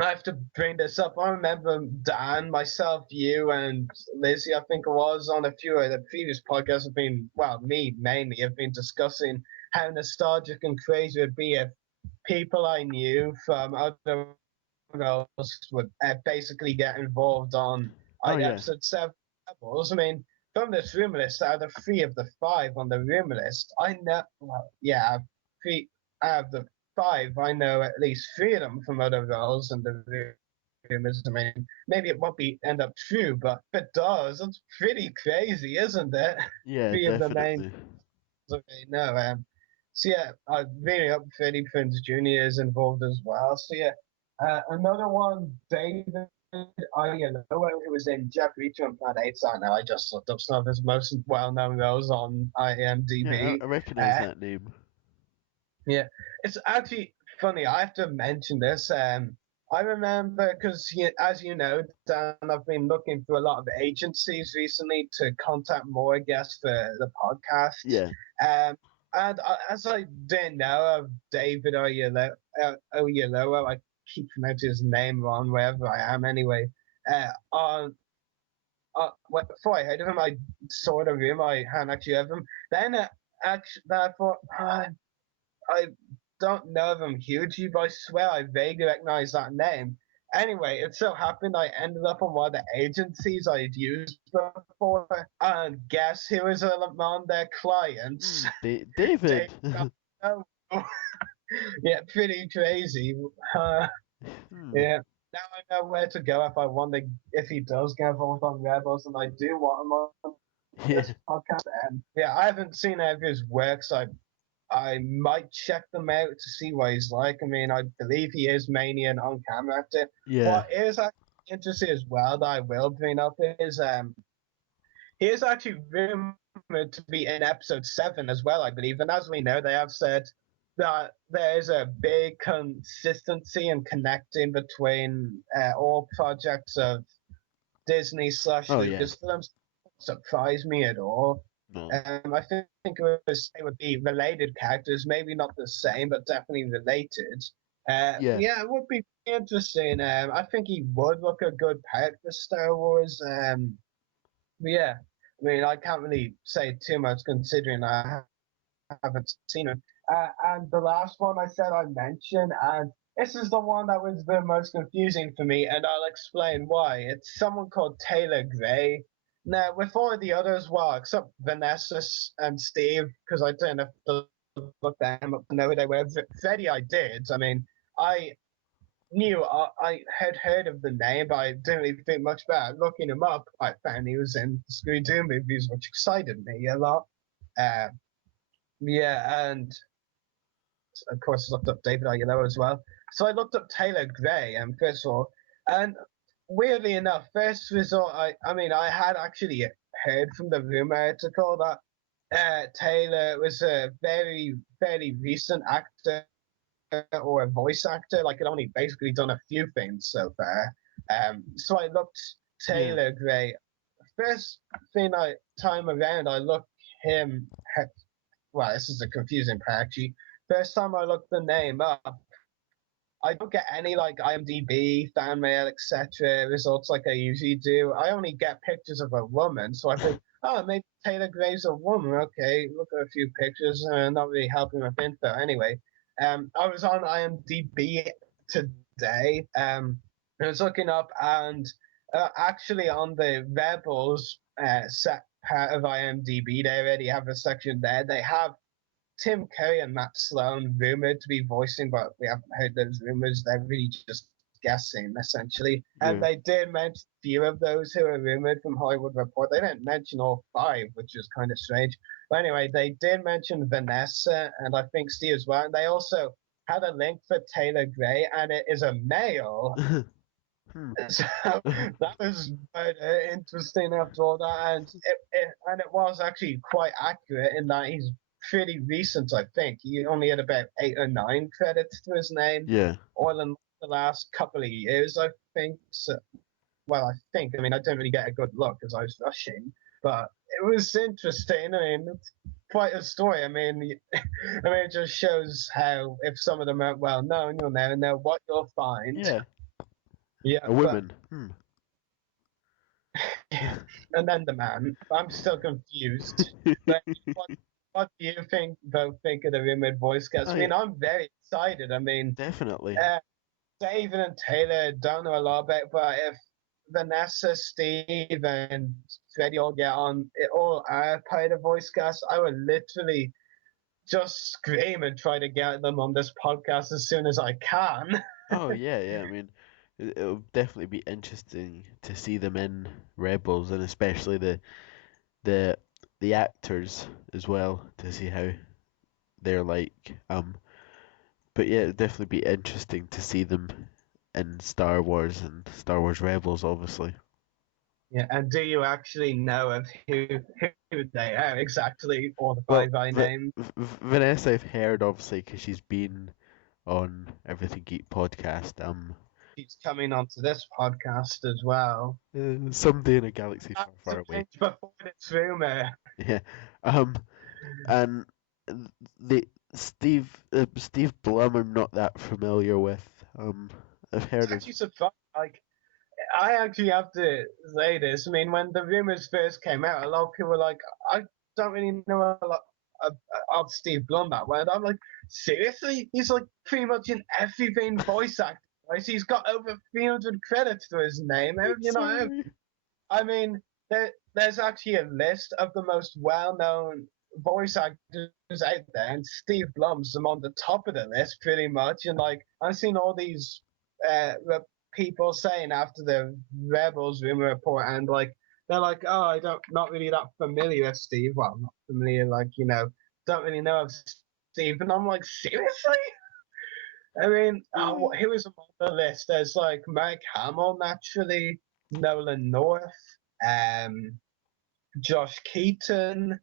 I have to bring this up. I remember Dan, myself, you, and Lizzie, I think it was, on a few of the previous podcasts have been, well, me mainly, have been discussing how nostalgic and crazy it would be if people I knew from other roles would basically get involved on episode 7 Rebels. I mean, from this room list, out of 3 of the 5 on the room list, I know, out of the 5, I know at least 3 of them from other roles and the rumors. I mean, maybe it won't end up true, but if it does, it's pretty crazy, isn't it? Yeah, 3 of the main. definitely. Okay, no, so yeah, I really hope Freddie Prinze Jr. is involved as well. So yeah, another one, David Oyelowo, who was in Jeff Reacher on Planet 8. So now I just looked up some of his most well-known roles on IMDb. Yeah, I recognize that name. Yeah, it's actually funny. I have to mention this. I remember because, as you know, Dan, I've been looking for a lot of agencies recently to contact more guests for the podcast. Yeah. And as I didn't know of David Oyelowo, I keep pronouncing his name wrong wherever I am anyway. Before I heard of him, I saw the room. I hadn't actually heard of him. Then I thought, I don't know if I'm huge, but I swear I vaguely recognize that name. Anyway, it so happened I ended up on one of the agencies I'd used before, and guess who was among their clients? David. No. Yeah, pretty crazy. Yeah. Now I know where to go if I want to. If he does get involved on Rebels, and I do want him on Yeah. this podcast. Yeah, I haven't seen any of his work, so I might check them out to see what he's like. I mean, I believe he is mainly an on-camera actor. Yeah. What is actually interesting as well that I will bring up is he is actually rumored to be in episode 7 as well, I believe. And as we know, they have said that there is a big consistency and connecting between all projects of Disney slash Oh, yeah. Lucasfilms. Surprise me at all. No. I think it would be related characters, maybe not the same, but definitely related. Yeah, it would be interesting. I think he would look a good part for Star Wars. Yeah, I mean, I can't really say too much considering I haven't seen it. And the last one I said I mentioned, and this is the one that was the most confusing for me, and I'll explain why. It's someone called Taylor Gray. Now, with all of the others, well, except Vanessa and Steve, because I didn't have to look them up to know who they were. Freddie, I did. I mean, I knew I had heard of the name, but I didn't really think much about it. Looking him up, I found he was in the Scooby-Doo movies, which excited me a lot. Yeah, and of course, I looked up David Oyelowo as well. So I looked up Taylor Gray, first of all, and weirdly enough, first result, I mean, I had actually heard from the rumor article that Taylor was a very, very recent actor or a voice actor, like had only basically done a few things so far. So I looked Taylor Gray. First time around, I looked him. Well, this is a confusing part actually. First time I looked the name up, I don't get any like IMDb, fan mail, etc. results like I usually do. I only get pictures of a woman, so I think, oh, maybe Taylor Gray's a woman. Okay, look at a few pictures, not really helping with info. Anyway, I was on IMDb today. I was looking up, and actually on the Rebels set part of IMDb, they already have a section there. They have Tim Curry and Matt Sloan rumored to be voicing, but we haven't heard those rumors. They're really just guessing, essentially. And they did mention a few of those who are rumored from Hollywood Report. They didn't mention all 5, which is kind of strange. But anyway, they did mention Vanessa and I think Steve as well. And they also had a link for Taylor Gray, and it is a male. So that was quite interesting after all that, and it was actually quite accurate in that he's pretty recent. I think he only had about 8 or 9 credits to his name. Yeah. Or in the last couple of years, I think. So, well, I think. I mean, I didn't really get a good look because I was rushing, but it was interesting. I mean, it's quite a story. I mean, it just shows how if some of them aren't well known, you'll never know what you'll find. Yeah. Yeah. A woman. And then the man. I'm still confused. But what do you both think of the rumored voice cast? I mean, I'm very excited. I mean, definitely. David and Taylor don't know a lot about, but if Vanessa, Steve, and Freddie all get on, it all are part of voice cast, I would literally just scream and try to get them on this podcast as soon as I can. Oh yeah. I mean, it'll definitely be interesting to see them in Rebels, and especially the actors as well, to see how they're like. But yeah, it'll definitely be interesting to see them in Star Wars and Star Wars Rebels, obviously. Yeah, and do you actually know of who they are exactly, all the 5 I named? Vanessa, I've heard obviously because she's been on Everything Geek podcast. She's coming onto this podcast as well. Someday in a galaxy far, far away. Before this rumor. Yeah. And the Steve Blum, I'm not that familiar with. I've heard it's actually surprising. Like, I actually have to say this. I mean, when the rumors first came out, a lot of people were like, I don't really know a lot of Steve Blum that well. And I'm like, seriously? He's like pretty much in everything voice acting. Right? He's got over 300 credits to his name. You know, I mean, there's actually a list of the most well-known voice actors out there, and Steve Blum's them on the top of the list pretty much. And like I've seen all these people saying after the Rebels rumor report, and like they're like, oh, not really that familiar with Steve. Well, not familiar, like don't really know of Steve. And I'm like, seriously? I mean, who is on the list? There's like Mark Hamill, naturally, Nolan North, Josh Keaton,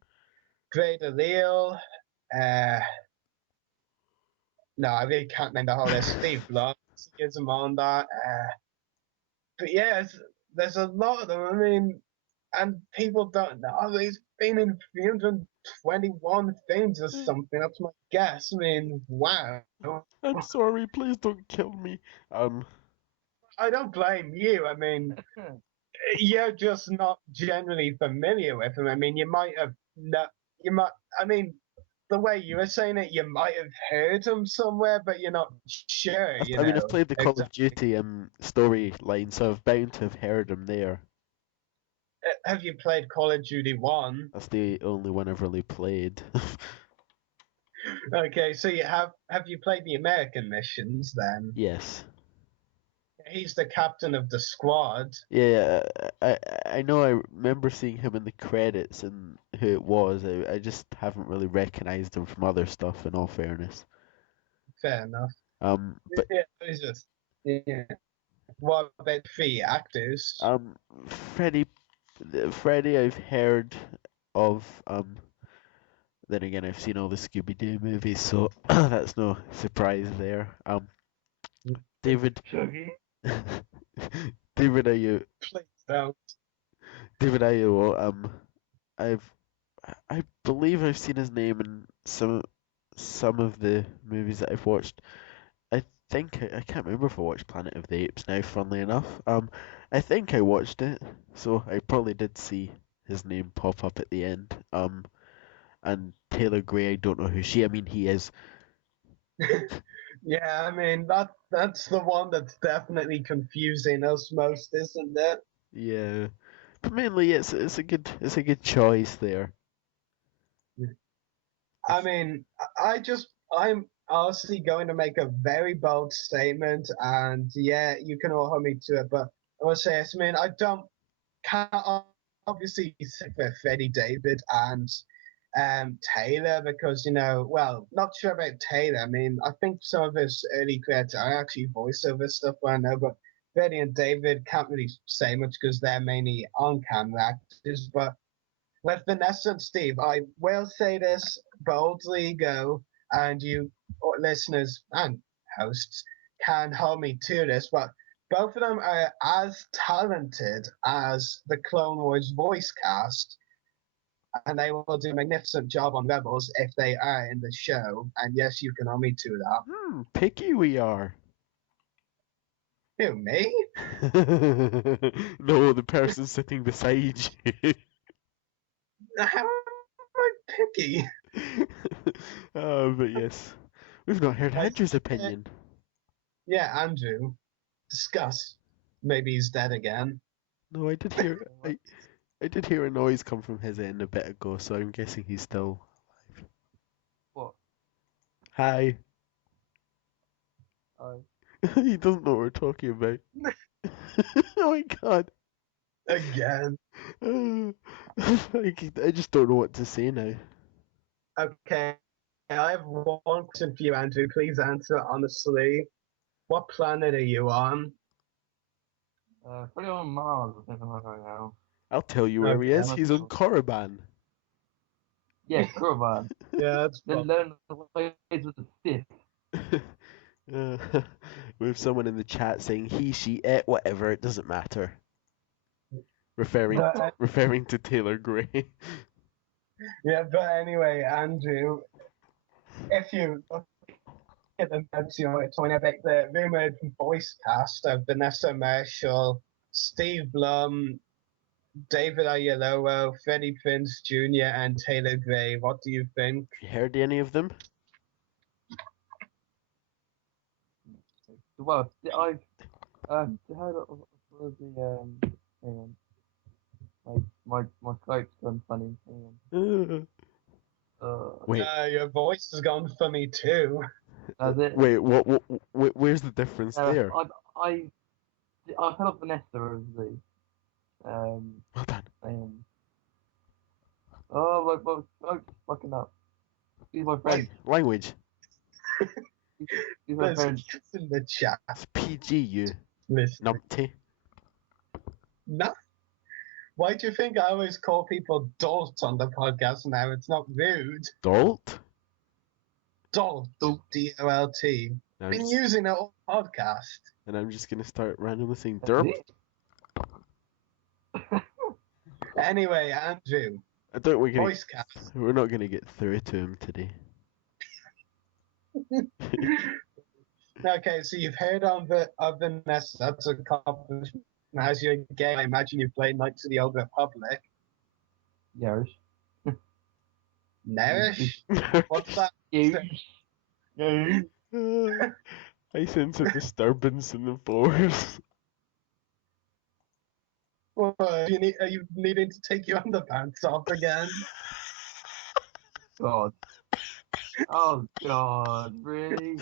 Grey DeLisle. No, I really can't name the whole list. Steve Blum is on that. But yeah, there's a lot of them. I mean, and people don't know. He's been in 321 films or something. That's my guess. I mean, wow. I'm sorry, please don't kill me. I don't blame you. I mean, you're just not generally familiar with him. I mean, you might have I mean, the way you were saying it, you might have heard him somewhere, but you're not sure. I mean, I've played the Call of Duty storyline, so I've bound to have heard him there. Have you played Call of Duty 1? That's the only one I've really played. Okay, so have you played the American missions then? Yes. He's the captain of the squad. Yeah, I know. I remember seeing him in the credits and who it was. I just haven't really recognized him from other stuff. In all fairness. Fair enough. But yeah, it's just What about the actors? Freddy, I've heard of. Then again, I've seen all the Scooby-Doo movies, so that's no surprise there. David. Shuggy. David Ayu. Please don't. David Ayu. I believe I've seen his name in some of the movies that I've watched. I think I can't remember if I watched Planet of the Apes now. Funnily enough, I think I watched it, so I probably did see his name pop up at the end. And Taylor Gray, I don't know who she. I mean, he is. Yeah, I mean that's the one that's definitely confusing us most, isn't it? Yeah, but mainly it's a good choice there. I mean, I'm honestly going to make a very bold statement, and yeah, you can all hold me to it. But I will say, I mean, can't obviously sit with Freddie David and Taylor because well, not sure about Taylor. I mean, I think some of his early credits are actually voiceover stuff, I know, but Freddie and David can't really say much because they're mainly on-camera actors. But with Vanessa and Steve, I will say this boldly go, and you listeners and hosts can hold me to this, but both of them are as talented as the Clone Wars voice cast, and they will do a magnificent job on Rebels if they are in the show. And yes, you can hold me to that. Picky we are. Who, me? No, the person sitting beside you. How am I picky? But yes, we've not heard Andrew's opinion. Yeah, Andrew. Discuss. Maybe he's dead again. No, I did hear. I did hear a noise come from his end a bit ago, so I'm guessing he's still alive. What? Hi. Hi. He doesn't know what we're talking about. Oh my god. Again. I just don't know what to say now. Okay. I have one question for you, Andrew. Please answer honestly. What planet are you on? Pretty on Mars, I think I'm right now. I'll tell you where he is. He's on Korriban. Yeah, Korriban. Yeah, that's Then learn the ways of the Sith. We have someone in the chat saying he, she, it, whatever. It doesn't matter. Referring to Taylor Gray. Yeah, but anyway, Andrew, if you look at the notes, it's talking about the rumored voice cast of Vanessa Marshall, Steve Blum, David Oyelowo, Freddie Prinze Jr., and Taylor Gray. What do you think? You heard any of them? Well, I've heard of the hang on. My Skype's gone funny. Hang on. Wait, Your voice has gone funny too. That's it. wait, where's the difference there? I fell off Vanessa of the Well done. my just fucking up. He's my friend. Language. He's my There's friend. kids in the chat. It's PG, you Listen. numpty. No. Why do you think I always call people dolt on the podcast now? It's not rude. Dolt? Dolt. D-O-L-T. I'm Been just- using it all podcast. And I'm just gonna start randomly saying That's derp. it. Anyway, Andrew. I don't. Voice cast. We're not gonna get through to him today. Okay, so you've heard of Vanessa. That's a accomplishment. As you're gay, I imagine you played Knights of the Old Republic. Yes. Nourish? What's that? Yes. I sense a disturbance in the force. What, are you needing to take your underpants off again? God. Oh God, really?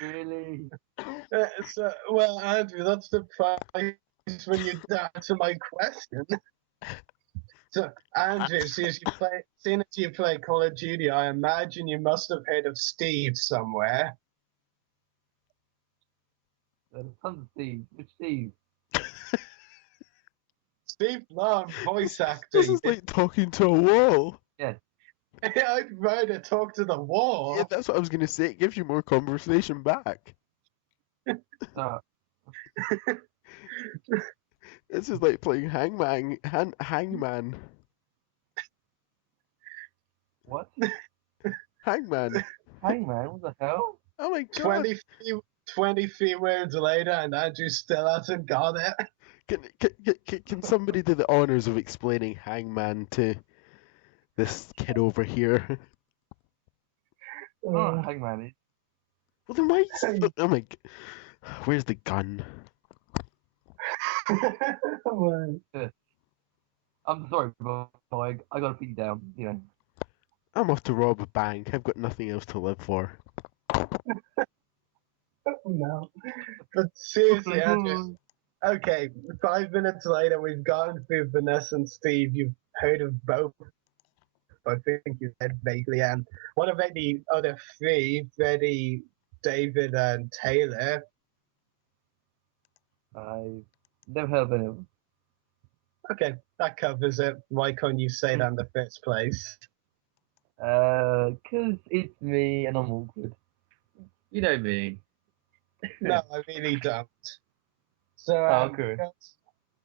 Really? Well, Andrew, that's the price when you answer my question. So, Andrew, seeing as you play Call of Duty, I imagine you must have heard of Steve somewhere. There's tons of Steve. Which Steve? Steve Blum, voice This acting. is like talking to a wall. Yes. I'd rather talk to the wall. Yeah, that's what I was gonna say. It gives you more conversation back. This is like playing Hangman. Hangman. What? Hangman. Hangman? What the hell? Oh my god. 23 words later, and Andrew still hasn't got it. Can somebody do the honors of explaining Hangman to this kid over here? Oh, Hangman is. Well then why? Oh my. Where's the gun? I'm sorry, but I gotta put you down. You know. I'm off to rob a bank. I've got nothing else to live for. No. But seriously, Andrew. Okay, 5 minutes later, we've gone through Vanessa and Steve. You've heard of both. I think you said vaguely. And what about the other three? Freddie, David, and Taylor. I've never heard of any of them. Okay, that covers it. Why can't you say that in the first place? 'Cause it's me and I'm awkward. You know me. No, I really don't. So, Okay.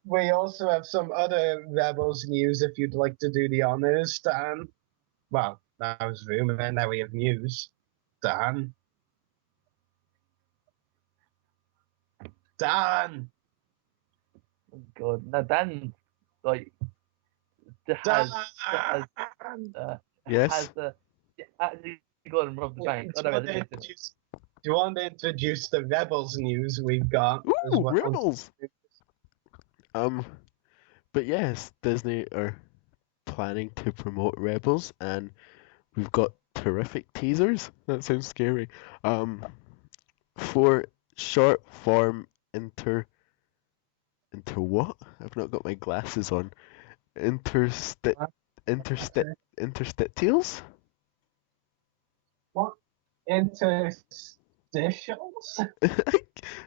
we also have some other Rebels news if you'd like to do the honors, Dan. Well, that was rumor, and now we have news. Dan. Dan! Oh God, no, Dan, like, has Yes. actually gone and robbed the bank. I know Do it's you want to introduce the Rebels news we've got? as Ooh, well? Rebels. But yes, Disney are planning to promote Rebels, and we've got terrific teasers. That sounds scary. For short form inter what? I've not got my glasses on. Interstitials? What? Interstitials?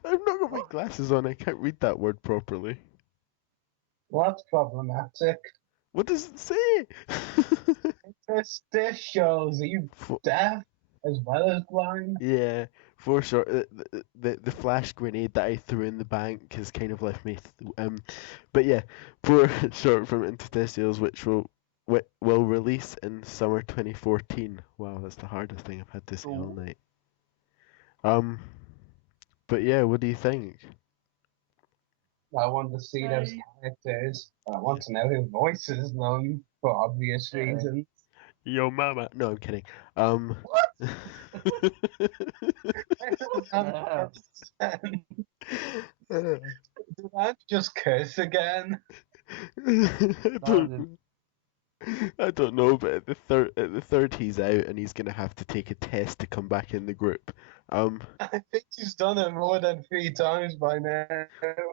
I've not got my glasses on. I can't read that word properly. What's problematic? What does it say? Interstitials. Are you deaf as well as blind? Yeah, for sure. The flash grenade that I threw in the bank has kind of left me. But yeah, for short from Interstitials, which will release in summer 2014. Wow, that's the hardest thing I've had to say all night. But yeah, what do you think? I want to see those characters. I want to know who voices them for obvious reasons. Yo, mama. No, I'm kidding. Did I just curse again? I don't know, but at the third he's out, and he's gonna have to take a test to come back in the group. I think he's done it more than 3 times by now.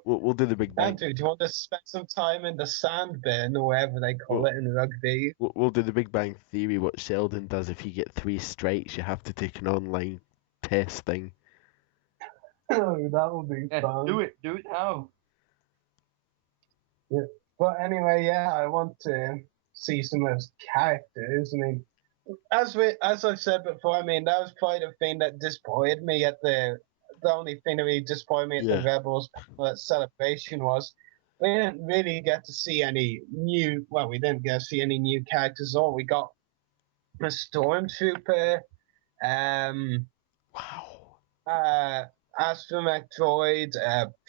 We'll do the Big Bang. Andrew, do you want to spend some time in the sand bin, or whatever they call it in rugby? We'll do the Big Bang Theory. What Sheldon does if you get 3 strikes, you have to take an online test thing. Oh, that will be fun. Do it now. Yeah. But anyway, yeah, I want to see some of those characters. I mean, as I've said before, I mean that was probably the thing that disappointed me at the only thing that really disappointed me at the Rebels celebration was we didn't really get to see any new. Well, we didn't get to see any new characters at all. We got a stormtrooper, astromech droid,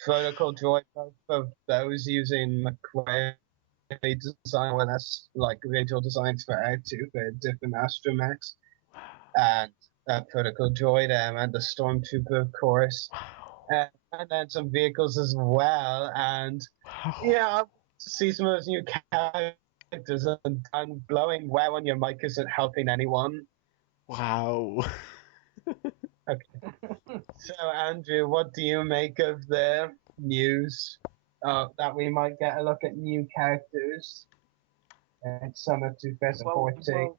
protocol droid, both of those using McQuarrie design, well, that's like original designs for R2 for different astromechs, and protocol droid, and the stormtrooper, of course, and then some vehicles as well. And yeah, I want to see some of those new characters. And blowing wow on your mic isn't helping anyone. Wow. Okay. So, Andrew, what do you make of the news that we might get a look at new characters in summer 2014?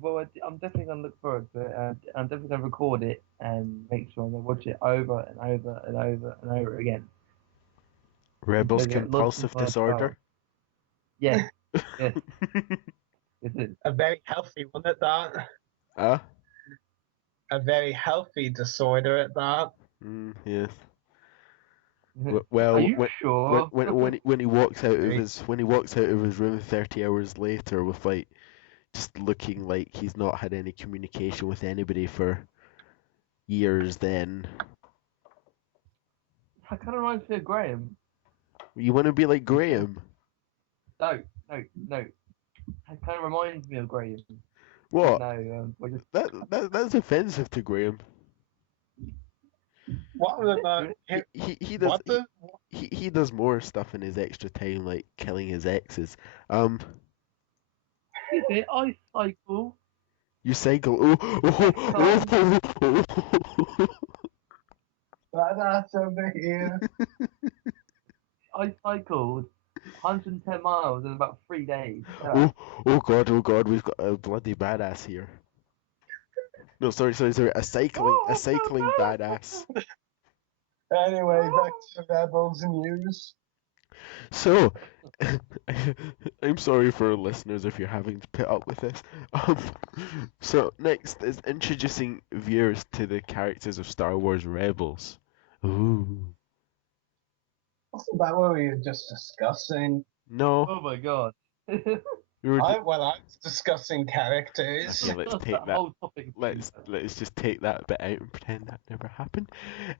Well, I'm definitely going to look forward to it. I'm definitely going to record it and make sure I watch it over and over and over and over again. Rebels compulsive disorder? Yeah. Yes. It is. A very healthy one at that. A very healthy disorder at that. Yes. Well, are you sure? when he walks out of his room 30 hours later with like just looking like he's not had any communication with anybody for years, then I kind of reminds me of Graham. You want to be like Graham? No. It kind of reminds me of Graham. What? No, that's offensive to Graham. What about he does he does more stuff in his extra time, like killing his exes. Is it? I cycle. You cycle? That's over here. I cycled 110 miles in about 3 days. Oh god, we've got a bloody badass here. No, sorry, a cycling badass. Anyway, back to Rebels news. So, I'm sorry for our listeners if you're having to put up with this. So next is introducing viewers to the characters of Star Wars Rebels. Ooh. Wasn't that what we were just discussing? No. Oh my god. I was discussing characters. Okay, let's take that. Let's just take that bit out and pretend that never happened.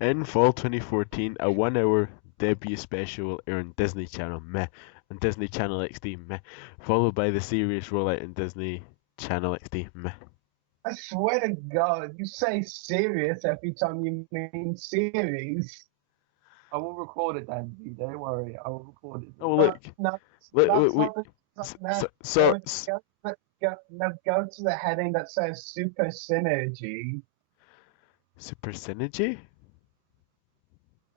In fall 2014, a 1-hour debut special will air on Disney Channel, meh, and Disney Channel XD, meh, followed by the series rollout in Disney Channel XD, meh. I swear to God, you say serious every time you mean series. I will record it, Dan. Don't worry, I will record it. Oh look, Go to the heading that says Super Synergy. Super Synergy?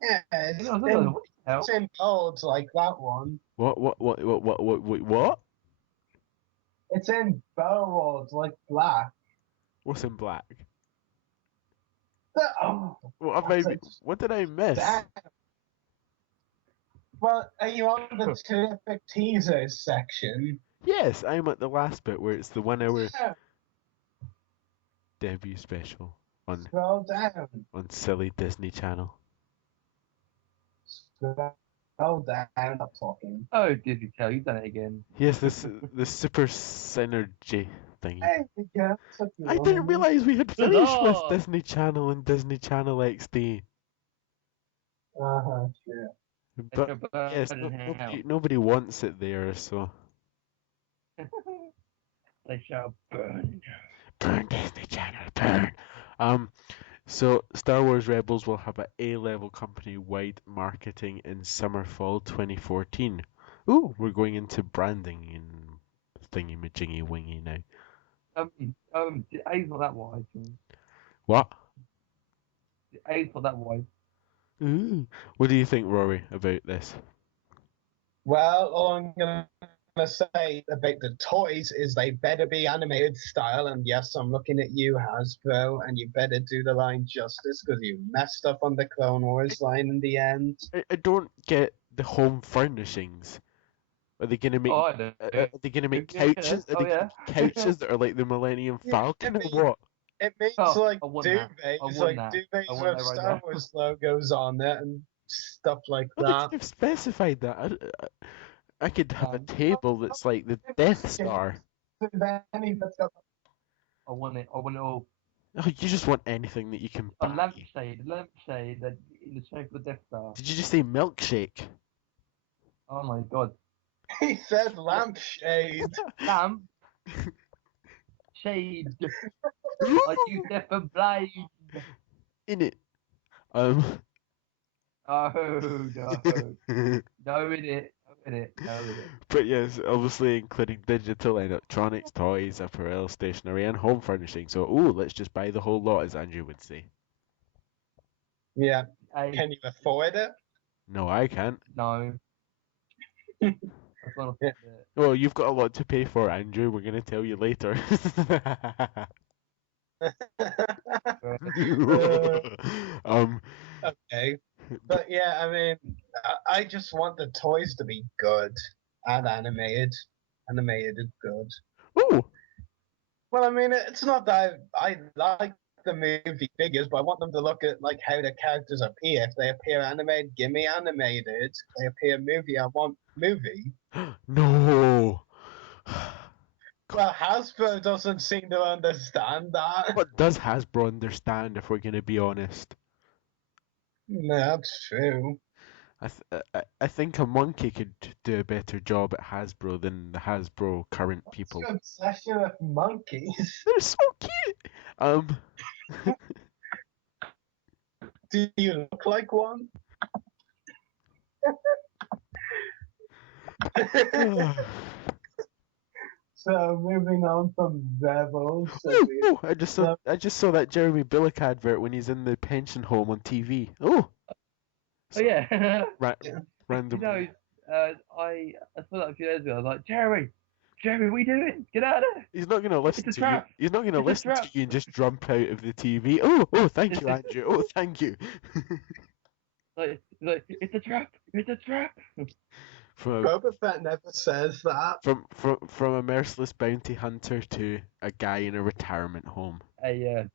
Yeah, it's in bold like that one. What? It's in bold like black. What's in black? What did I miss? Well, are you on the terrific teasers section? Yes, I'm at the last bit where it's the 1-hour debut special on Scroll down. On silly Disney Channel. Scroll down, I'm talking. Oh, Disney Channel, you've done it again. Yes, the Super Synergy thing. Yeah, I didn't realise we had finished with Disney Channel and Disney Channel XD. Sure. But yes, nobody wants it there, so. They shall burn. Burn Disney Channel, burn. So Star Wars Rebels will have an A-level company-wide marketing in summer/fall 2014. Ooh, we're going into branding and thingy majingy wingy now. A's not that wise. What? A's not that wise. Ooh. What do you think, Rory, about this? Well, all I'm gonna say about the toys is they better be animated style, and yes, I'm looking at you, Hasbro, and you better do the line justice because you messed up on the Clone Wars line in the end. I don't get the home furnishings. Are they gonna make? Oh, I know. Are they gonna make Yeah. couches? Are Oh, they yeah. gonna make couches that are like the Millennium Falcon or what? It means Oh, like I want that. I duvets, want that. I duvets want with that right Star now. Wars logos on it and stuff like Well, they that. could have specified that. I could have a table that's like the Death Star. I want it. I want it all. Oh, you just want anything that you can A buy. lampshade that in the shape of the Death Star. Did you just say milkshake? Oh my god. He said lampshade. Lamp. Shade. I use that for blade. In it. Oh no. No in it. But yes, obviously including digital, electronics, toys, apparel, stationery, and home furnishing. So, let's just buy the whole lot, as Andrew would say. Yeah. Can you afford it? No, I can't. No. Well, you've got a lot to pay for, Andrew. We're going to tell you later. Okay. But yeah, I mean, I just want the toys to be good and animated. Animated is good. Ooh. Well, I mean, it's not that I like the movie figures, but I want them to look at like how the characters appear. If they appear animated, give me animated. If they appear movie, I want movie. No. Well, Hasbro doesn't seem to understand that. What does Hasbro understand, if we're going to be honest? No, that's true. I think a monkey could do a better job at Hasbro than the Hasbro current people. What's your obsession with monkeys? They're so cute. Do you look like one? So moving on from Rebels. I just saw that Jeremy Bullock advert when he's in the pension home on TV. Oh yeah. Random. You know, I saw that a few days ago. I was like, Jeremy, what are you doing? Get out of there! He's not gonna listen It's a to you. trap. He's not gonna It's a listen to trap. you and just jump out of the TV. Oh, thank you, Andrew. Oh, thank you. like, it's a trap. It's a trap. Boba Fett never says that. From a merciless bounty hunter to a guy in a retirement home. A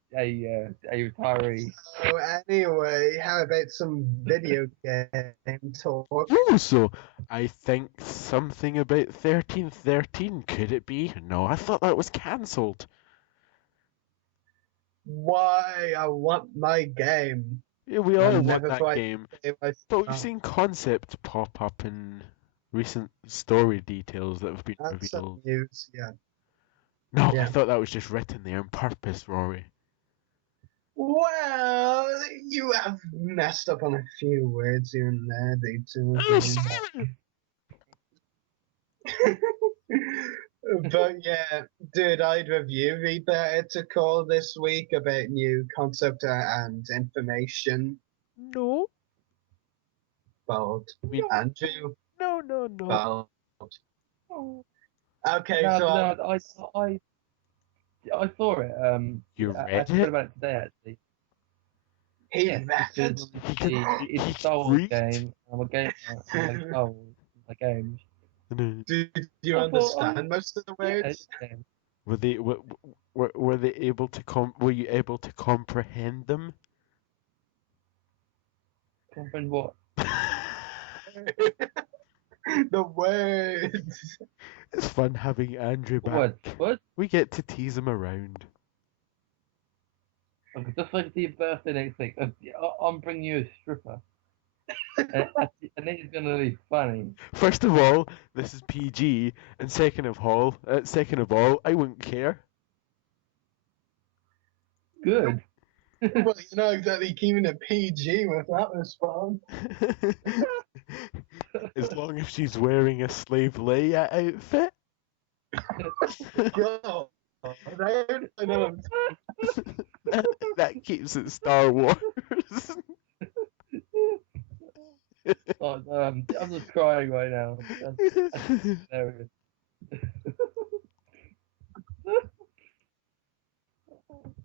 retiree. So anyway, how about some video game talk? Oh, so I think something about 1313. Could it be? No, I thought that was cancelled. Why? I want my game. Yeah, we all I'll want never that quite game. say But we've seen concepts pop up in recent story details that have been That's some revealed. news, yeah. No, Yeah. I thought that was just written there on purpose, Rory. Well, you have messed up on a few words here and there, Oh, dude. But yeah, dude, I'd read the article this week about new concept and information. No. Bold. Andrew. No. Bold. Okay, No, so I saw it. You I read forgot it? about it today actually. he Yeah, read it. because it's a Star Wars game. I'm a gamer. I like Star Wars. My games. Did you I thought, understand most of the words? Yeah. Were they able to were you able to comprehend them? Comprehend what? The words. It's fun having Andrew back. What? We get to tease him around. Okay, just like to your birthday next week. I'm bringing you a stripper. I think it's gonna be funny. First of all, this is PG, and second of all, I wouldn't care. Good. Well, you're not exactly keeping it PG with that response. As long as she's wearing a slave Leia outfit. God, I know. that keeps it Star Wars. Oh, no, I'm just crying right now. That's hilarious.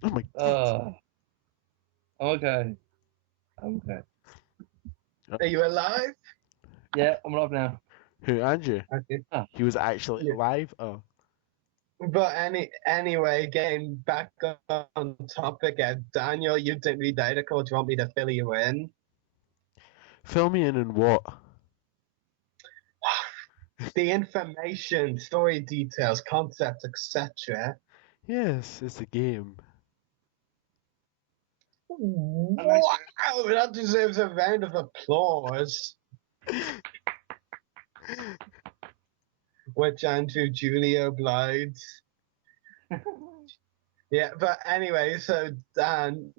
Oh my god. Okay. Okay. Are you alive? Yeah, I'm alive now. Who, Andrew? Okay. He was actually Yeah. alive? Oh. But anyway, getting back on topic, Daniel, you didn't read the article. Do you want me to fill you in? Fill me in what? The information, story details, concepts, etc. Yes, it's a game. Wow, that deserves a round of applause. Which Andrew Julio obliges. Yeah, but anyway, so Dan,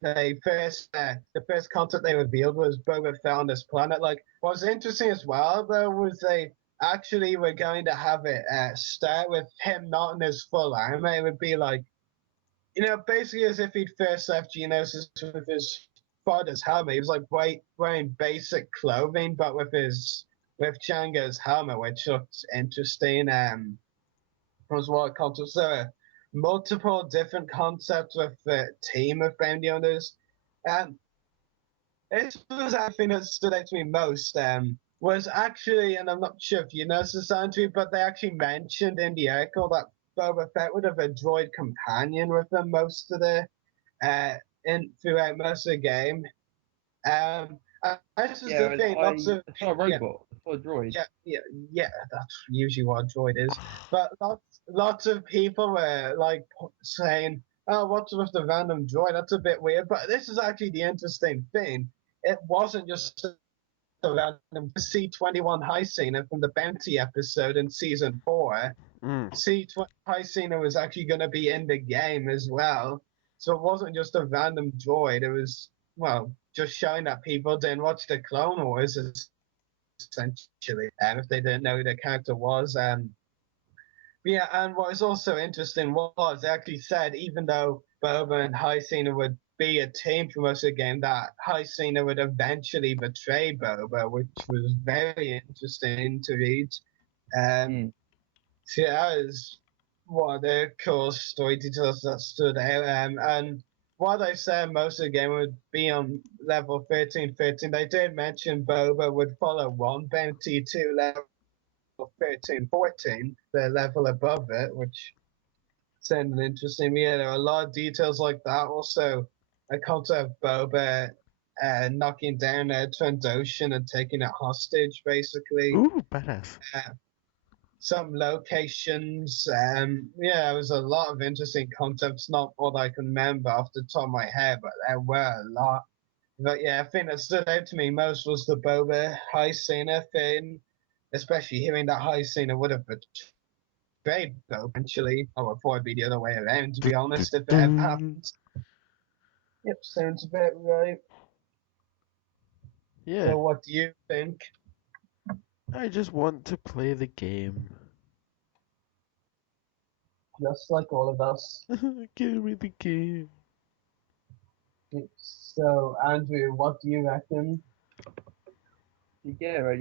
the first concept they revealed was Boba Fett on this planet. Like, what's interesting as well, though, was they actually were going to have it start with him not in his full armor. It would be like, basically as if he'd first left Geonosis with his father's helmet. He was like wearing basic clothing, but with Django's helmet, which looks interesting. Was what concepts there are multiple different concepts with the team of bounty hunters. And this was the thing that stood out to me most. Was actually, and I'm not sure if you know this, Andrew, but they actually mentioned in the article that Boba Fett would have a droid companion with him most of the throughout most of the game. This is the thing. It's not a robot. It's not a droid. Yeah. That's usually what a droid is. But lots of people were like saying, "Oh, what's with the random droid? That's a bit weird." But this is actually the interesting thing. It wasn't just a random C-21 High-Scener from the Bounty episode in season 4. C-20 High-Scener was actually going to be in the game as well. So it wasn't just a random droid. It was, just showing that people didn't watch the Clone Wars, essentially, if they didn't know who the character was. Yeah, and what was also interesting was they actually said, even though Boba and High Scener would be a team for most of the game, that High Scener would eventually betray Boba, which was very interesting to read. So yeah, that was one of the cool story details that stood out. And what I said most of the game would be on level 13-13. They did mention Boba would follow one bounty to level 13-14, the level above it, which sounded interesting. Yeah, there are a lot of details like that. Also, a concept of Boba knocking down a Trandoshan and taking it hostage, basically. Ooh, badass. Some locations. There was a lot of interesting concepts, not what I can remember off the top of my head, but there were a lot. But yeah, I think that stood out to me most was the Boba High Scener thing, especially hearing that High Scener would have betrayed Boba eventually. I would probably be the other way around, to be honest, if it ever happens. Yep, sounds about right. Yeah. So what do you think? I just want to play the game. Just like all of us. Give me the game. So, Andrew, what do you reckon? Yeah, like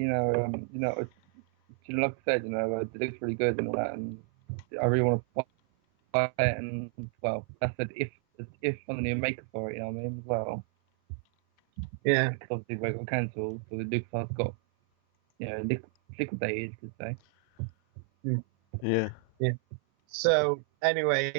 I said, it looks really good and all that, and I really want to buy it. And that's if on the new Maker for it, you know what I mean, as well. Yeah. Because obviously we got cancelled, so the LucasArts got, liquidated, you could say. Yeah. So, anyway,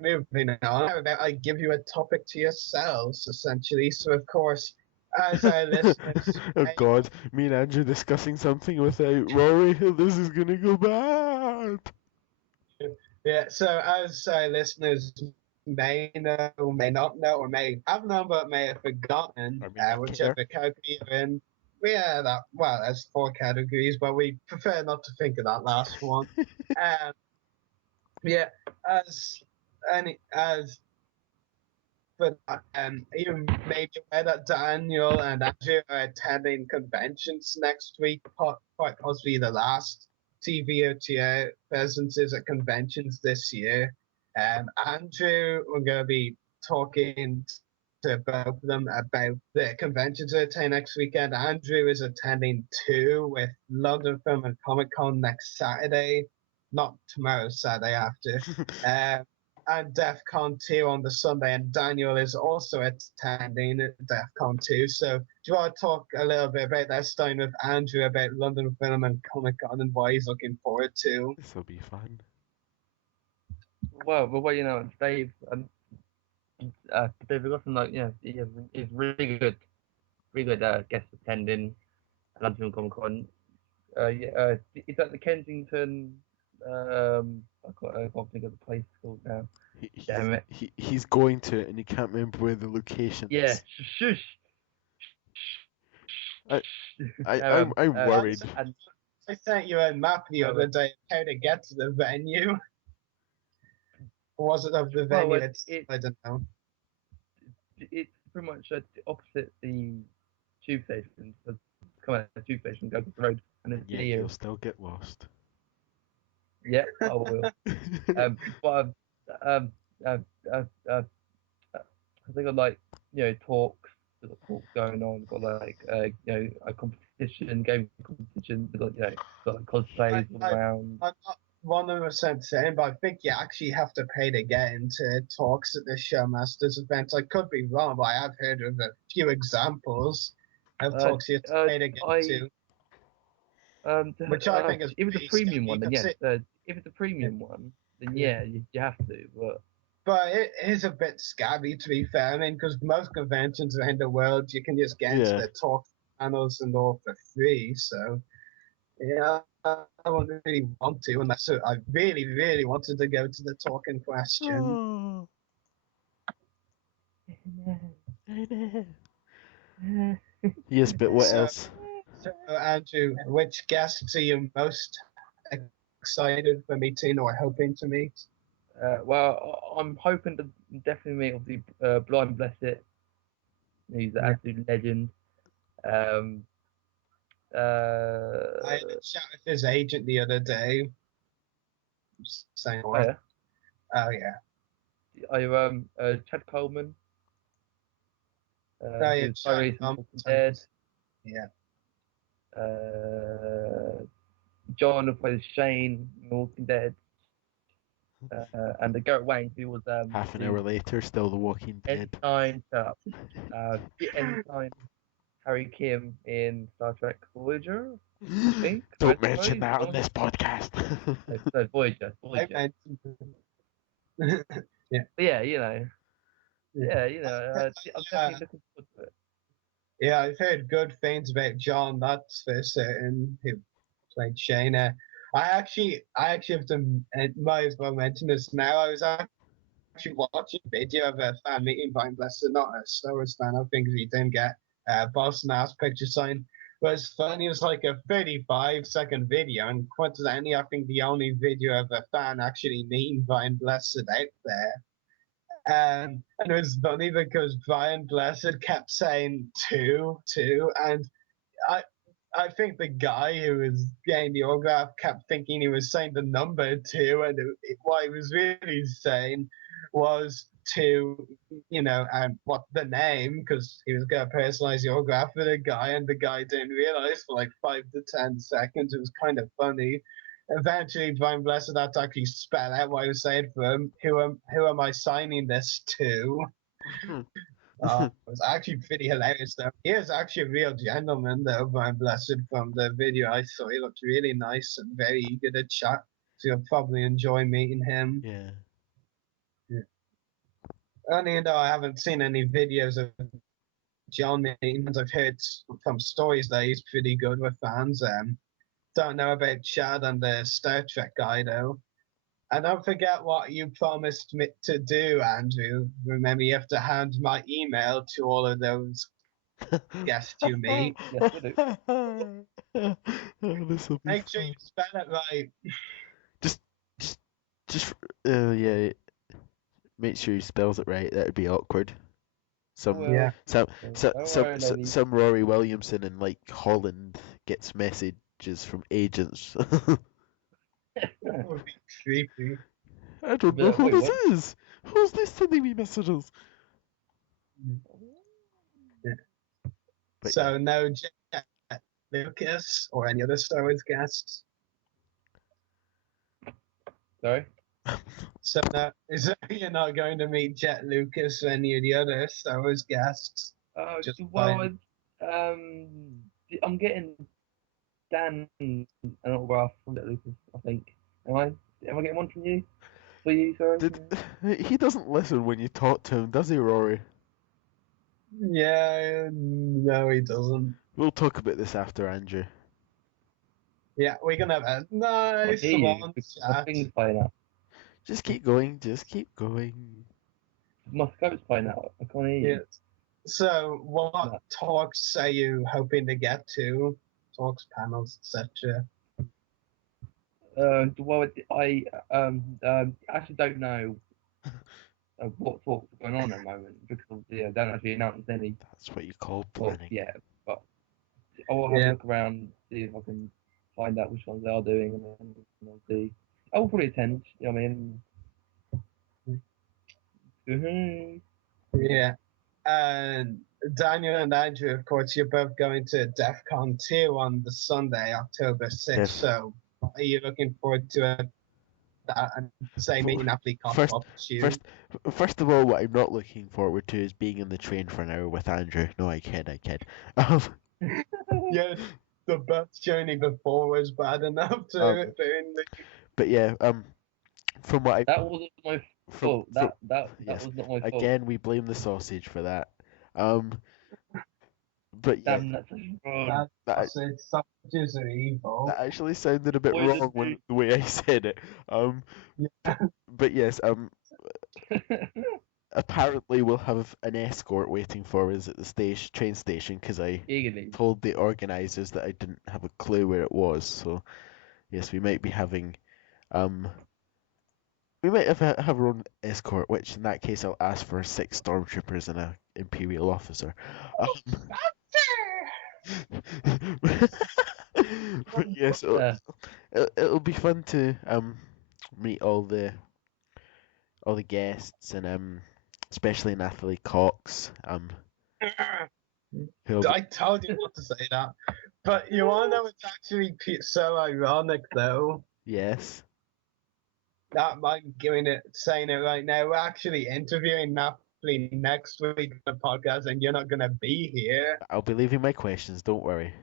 moving on. How about I give you a topic to yourselves, essentially? So, of course, as our listeners. Oh God, me and Andrew discussing something without Rory. This is gonna go bad. Yeah, so as our listeners may know, may not know, or may have known, but may have forgotten, whichever category you're in. There's 4 categories, but we prefer not to think of that last one. You may be aware that Daniel and Andrew are attending conventions next week, quite possibly the last TVOTO presences at conventions this year. Andrew, we're going to be talking to both of them about the conventions they're attending next weekend. Andrew is attending 2 with London Film and Comic Con next Saturday, not tomorrow, Saturday after, and DEF CON 2 on the Sunday, and Daniel is also attending DEF CON 2. So do you want to talk a little bit about that, starting with Andrew, about London Film and Comic Con and what he's looking forward to? This will be fun. Well, you know, Dave Wilson, like, is really good guest attending London Comic Con. Is that the Kensington? I can't think of the place called now. Damn it. He's going to it and he can't remember where the location is. Yeah, shush. I'm worried. I sent you a map the other day of how to get to the venue. Or was it of the venue? I don't know. It's pretty much opposite the tube station. So come out of the tube station, go to the road, and it's near. You'll still get lost. Yeah, I will. But I think I like, talks. There's talks going on. Got like a competition, game competition. Got like cosplays all around. I'm not 100% saying, but I think you actually have to pay to get into talks at the Showmasters events. I could be wrong, but I have heard of a few examples of talks you have to pay to get into. Which I think is if it's a premium one, then yes. If it's a premium one, then yeah, you have to. But it is a bit scabby, to be fair. I mean, because most conventions around the world, you can just get into the talk panels and all for free. So, yeah, I wouldn't really want to unless I really, really wanted to go to the talk in question. Yes, but what else? So, Andrew, which guests are you most excited for meeting or hoping to meet? Well, I'm hoping to definitely meet Blind Blessed. He's an absolute legend. I had a chat with his agent the other day. Saying, oh yeah. Oh yeah. Chad Coleman. Chad Dead. Yeah. John who plays Shane in Walking Dead. And the Garrett Wayne, who was half an hour later, still The Walking Dead. Ensign Harry Kim in Star Trek Voyager, I think. Don't mention that on this podcast. No, Voyager. Yeah. I'm definitely looking forward to it. Yeah, I've heard good things about John. That's for certain. Who played Shane? I actually have to. Might as well mention this now. I was actually watching a video of a fan meeting Blind Blessed, not a Star Wars fan. I think he didn't get Boston Ass picture signed. But it's funny. It was like a 35-second video, and coincidentally, I think the only video of a fan actually meeting Blind Blessed out there. And it was funny because Brian Blessed kept saying two, and I think the guy who was getting the autograph kept thinking he was saying the number 2, and what he was really saying was 2, and what the name, because he was going to personalize the autograph for the guy, and the guy didn't realize for like 5 to 10 seconds. It was kind of funny. Eventually, Brian Blessed had to actually spell out what he was saying for him. Who am I signing this to? It was actually pretty hilarious, though. He is actually a real gentleman, though, Brian Blessed, from the video I saw. He looked really nice and very eager to chat, so you'll probably enjoy meeting him. Yeah. Only though I haven't seen any videos of John meetings, I've heard from stories that he's pretty good with fans. Don't know about Chad and the Star Trek guy, though. And don't forget what you promised me to do, Andrew. Remember, you have to hand my email to all of those guests you meet. Make sure you spell it right. Yeah. Make sure he spells it right. That'd be awkward. Some Rory Williamson in like Holland gets messages from agents. That would be creepy. I don't Be know like, who "Wait, this what?" is. Who's this sending me messages? Yeah. But So no Jet Lucas or any other Star Wars guests. Sorry. So no, you're not going to meet Jet Lucas or any of the other Star Wars guests. Just Well, fine. I'm getting Dan an autograph from Lucas, I think. Am I? Am I getting one from you? For you, sorry. he doesn't listen when you talk to him, does he, Rory? Yeah, no, he doesn't. We'll talk about this after, Andrew. Yeah, we're gonna have a nice hear you, long because my chat. thing's playing out. Just keep going. Just keep going. My scope's playing out. I can't hear you. Yeah. So, what No. talks are you hoping to get to? Talks, panels, etc. Well, I actually don't know what talks are going on at the moment because obviously I don't actually announce any That's what you call talks planning. yet. But I will have a look around, see if I can find out which ones they are doing, and then I'll see. I will probably attend. You know what I mean? Yeah. And Daniel and Andrew, of course, you're both going to DEF CON 2 on the Sunday, October 6th. Yes. So, are you looking forward to that and say meeting Aptly First, up to you? first of all, what I'm not looking forward to is being on the train for an hour with Andrew. No, I kid. Yeah, the bus journey before was bad enough to doing the. But yeah, from what I That wasn't my fault. That yes, was not my fault. again we blame the sausage for that. But yeah, Damn, that's a That sausages are evil. that actually sounded a bit Poison wrong when the way I said it. But yes, apparently we'll have an escort waiting for us at the train station because I told the organisers that I didn't have a clue where it was. So yes, we might be having we might have our own escort, which in that case I'll ask for 6 stormtroopers and a imperial officer. But yes, it'll be fun to meet all the guests and especially Nathalie Cox. I told you not to say that. But you want to know what's actually so ironic, though? Yes. Not mind saying it right now. We're actually interviewing Napoli next week on the podcast, and you're not going to be here. I'll be leaving my questions. Don't worry.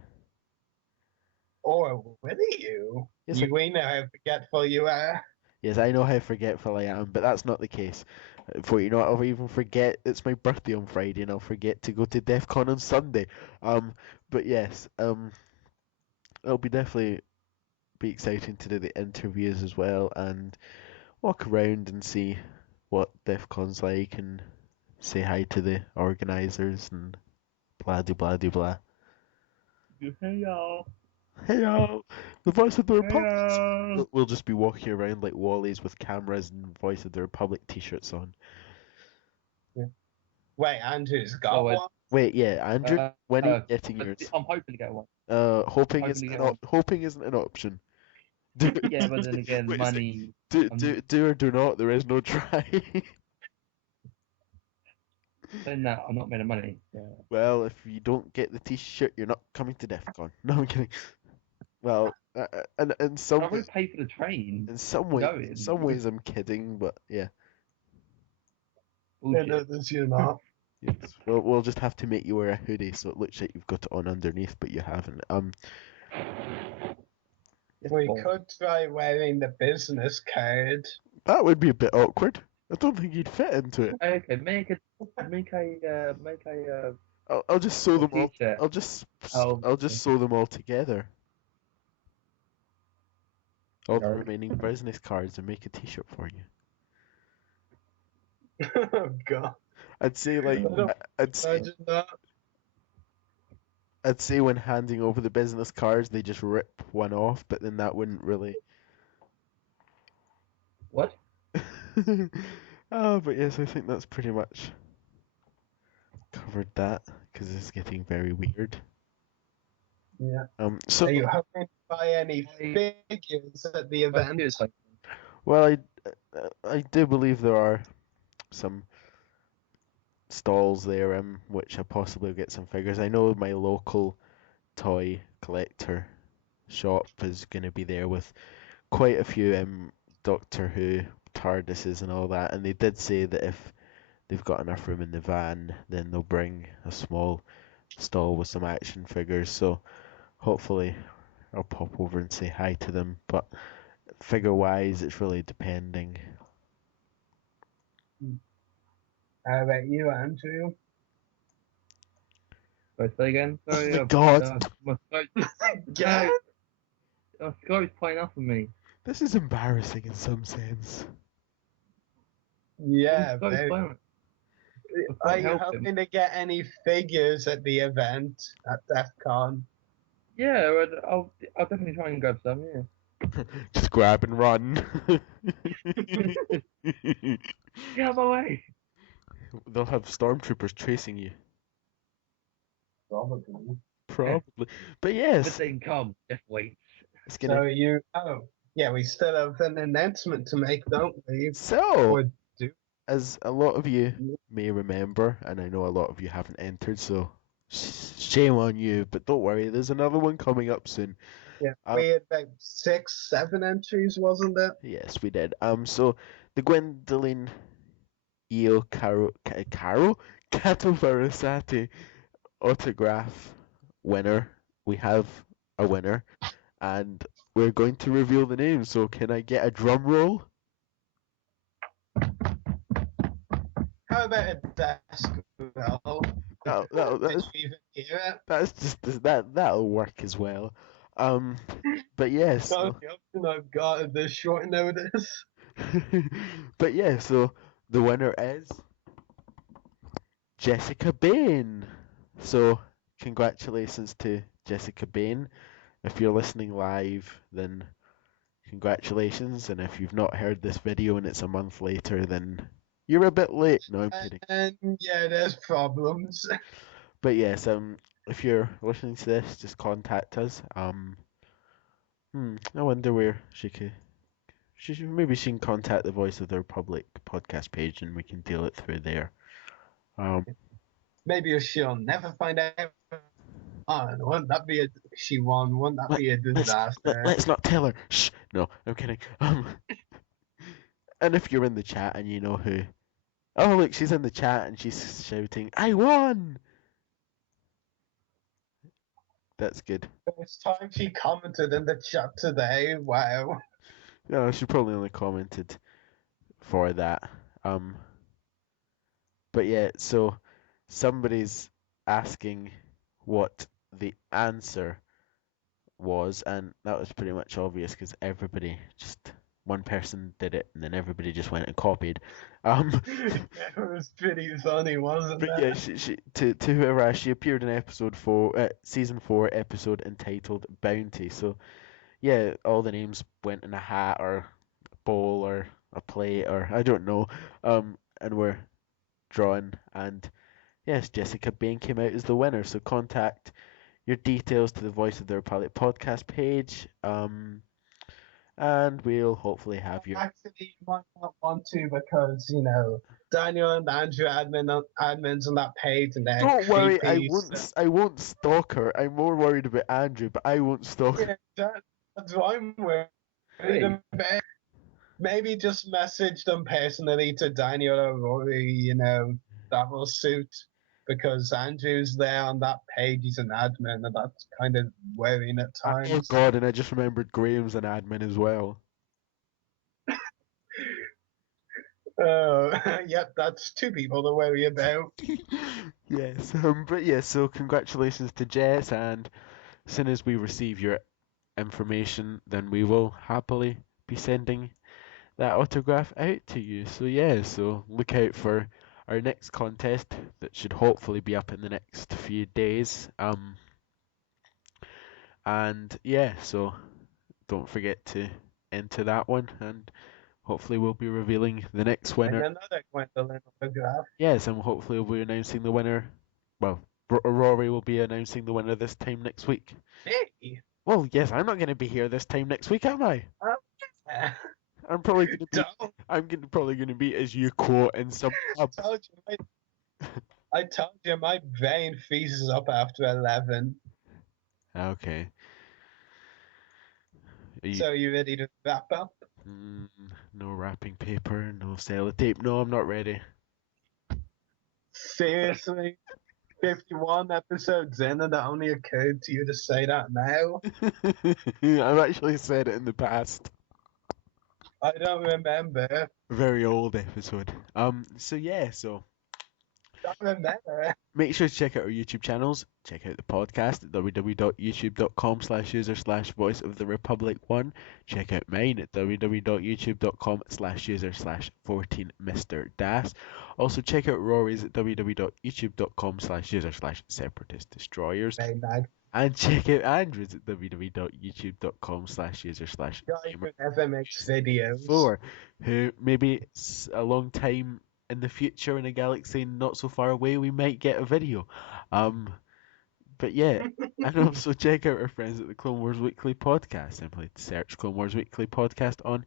Or will you? Yes, We know how forgetful you are. Yes, I know how forgetful I am, but that's not the case. For you know, I'll even forget it's my birthday on Friday, and I'll forget to go to DEF CON on Sunday. But yes, it'll be definitely be exciting to do the interviews as well, and walk around and see what DEF CON's like, and say hi to the organisers and blah de blah de blah. Hey y'all. Hey y'all, the Voice of the Republic. We'll just be walking around like Wallies with cameras and Voice of the Republic t-shirts on. Yeah. Wait, Andrew's got one? Wait, yeah, Andrew, when are you getting yours? I'm hoping to get one. Hoping isn't an option. Yeah, but then again, money. Do or do not. There is no try. Then that I'm not made of money. Yeah. Well, if you don't get the t-shirt, you're not coming to DEF CON. No, I'm kidding. Well, and in some I would pay for the train. In some ways, I'm kidding, but yeah. Yeah, no, you're not. Yes. Well, we'll just have to make you wear a hoodie so it looks like you've got it on underneath, but you haven't. We could try wearing the business card. That would be a bit awkward. I don't think you'd fit into it. Okay, make a. I'll just sew them all. T-shirt. I'll just sew them all together. All the remaining business cards and make a t-shirt for you. Oh God. I'd say I'd say when handing over the business cards, they just rip one off, but then that wouldn't really. What? Oh, but yes, I think that's pretty much covered that because it's getting very weird. Yeah. So Are you hoping to buy any figures at the event? well, I do believe there are some stalls there which I possibly get some figures. I know my local toy collector shop is going to be there with quite a few Doctor Who TARDISes and all that, and they did say that if they've got enough room in the van, then they'll bring a small stall with some action figures. So hopefully I'll pop over and say hi to them. But figure wise, it's really depending. How about you, Andrew? Say again? Sorry. Oh my God! My Yeah. Skype's playing off of me. This is embarrassing in some sense. Yeah, Skype's very. playing. Are you hoping to get any figures at the event at DEF CON? Yeah, I'll definitely try and grab some. Yeah. Just grab and run. Get out of my way. They'll have stormtroopers chasing you. Probably. Probably. But But yes, they can come. Just wait. it's gonna. So you. Oh, yeah. We still have an announcement to make, don't we? So, Or do. as a lot of you may remember, and I know a lot of you haven't entered, so shame on you. But don't worry, there's another one coming up soon. Yeah, we had about 6, 7 entries, wasn't it? Yes, we did. So the Gwendolyn Io Catovarasati autograph winner. We have a winner, and we're going to reveal the name. So can I get a drum roll? How about a desk roll? That's just that'll work as well. But yes. That's the option I've got at this short notice. But yeah, so the winner is Jessica Bain. So congratulations to Jessica Bain. If you're listening live, then congratulations. And if you've not heard this video and it's a month later, then you're a bit late. No, I'm kidding. And yeah, there's problems. But yes, if you're listening to this, just contact us. I wonder where she could. Maybe she can contact the Voice of the Republic podcast page, and we can deal it through there. Maybe she'll never find out. Oh, wouldn't that be she won? Wouldn't that be a disaster? Let's not tell her. Shh. No, I'm kidding. And if you're in the chat and you know who, oh look, she's in the chat and she's shouting, "I won!" That's good. First time she commented in the chat today. Wow. No, she probably only commented for that. But yeah, so somebody's asking what the answer was, and that was pretty much obvious because everybody just one person did it, and then everybody just went and copied. It was pretty funny, wasn't it? But yeah, she to whoever asked, she appeared in season 4, episode entitled Bounty. So yeah, all the names went in a hat or a bowl or a plate or I don't know, and were drawn, and yes, Jessica Bain came out as the winner. So contact your details to the Voice of the Republic podcast page, and we'll hopefully have your. Actually, you might not want to because Daniel and Andrew admins on that page, and they're Don't worry, creepy, I won't stalk her. I'm more worried about Andrew, but I won't stalk her. Yeah, that's what I'm worried about. Maybe just message them personally to Daniel or Rory, that will suit. Because Andrew's there on that page, he's an admin, and that's kind of worrying at times. Oh god, and I just remembered Graham's an admin as well. Yep, that's 2 people to worry about. Yes, but yeah, so congratulations to Jess, and as soon as we receive your information, then we will happily be sending that autograph out to you. So yeah, so look out for our next contest that should hopefully be up in the next few days. And yeah, so don't forget to enter that one, and hopefully we'll be revealing the next winner. And another Gwendolyn autograph. Yes, and hopefully we'll be announcing the winner. Well, Rory will be announcing the winner this time next week. Hey. Well, yes, I'm not going to be here this time next week, am I? Yeah. I'm probably going to be. Don't. Probably going to be, as you quote, in some pub. I told you my vein freezes up after 11. Okay. So you ready to wrap up? No wrapping paper, no sellotape. No, I'm not ready. Seriously? 51 episodes in and it only occurred to you to say that now? I've actually said it in the past. I don't remember. Very old episode. So yeah, so Don't remember. make sure to check out our YouTube channels. Check out the podcast at www.youtube.com/user/voice of the Republic 1. Check out mine at www.youtube.com/user/14 Mr. Also check out Rory's at www.youtube.com/user/separatist destroyers. And check out Andrew's at www.youtube.com/user/gamer never makes videos. 4, who maybe a long time in the future in a galaxy not so far away we might get a video. But yeah, and also check out our friends at the Clone Wars Weekly Podcast. Simply search Clone Wars Weekly Podcast on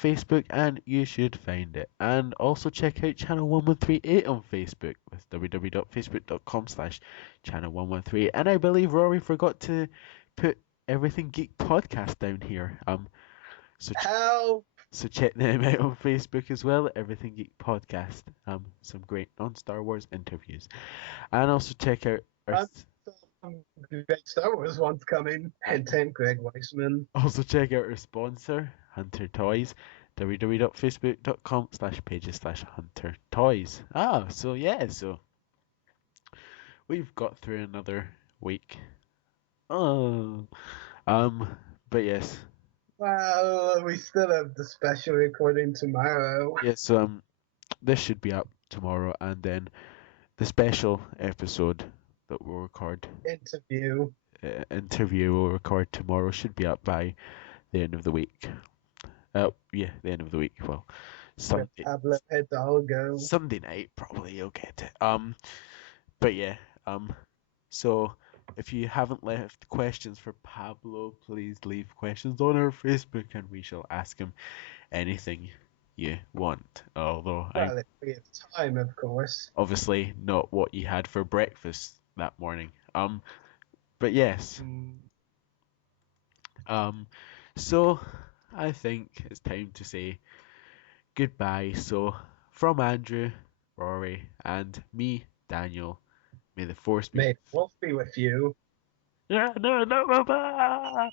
Facebook and you should find it. And also check out Channel 1138 on Facebook with www.facebook.com/channel1138. And I believe Rory forgot to put Everything Geek Podcast down here. So check them out on Facebook as well, Everything Geek Podcast. Some great non-Star Wars interviews. And also check out our great Star Wars ones coming. Hint, Greg Weisman. Also check out our sponsor, Hunter Toys, www.facebook.com/pages/Hunter Toys. So we've got through another week. But yes. Well, we still have the special recording tomorrow. Yes, this should be up tomorrow, and then the special episode that we'll record interview we'll record tomorrow should be up by the end of the week. The end of the week. Well, Sunday night probably you'll get it. But yeah. So if you haven't left questions for Pablo, please leave questions on our Facebook, and we shall ask him anything you want. Although if we have time, of course. Obviously not what you had for breakfast that morning. But yes. So I think it's time to say goodbye. So from Andrew, Rory, and me, Daniel, may the force be with you. Yeah, no, bye.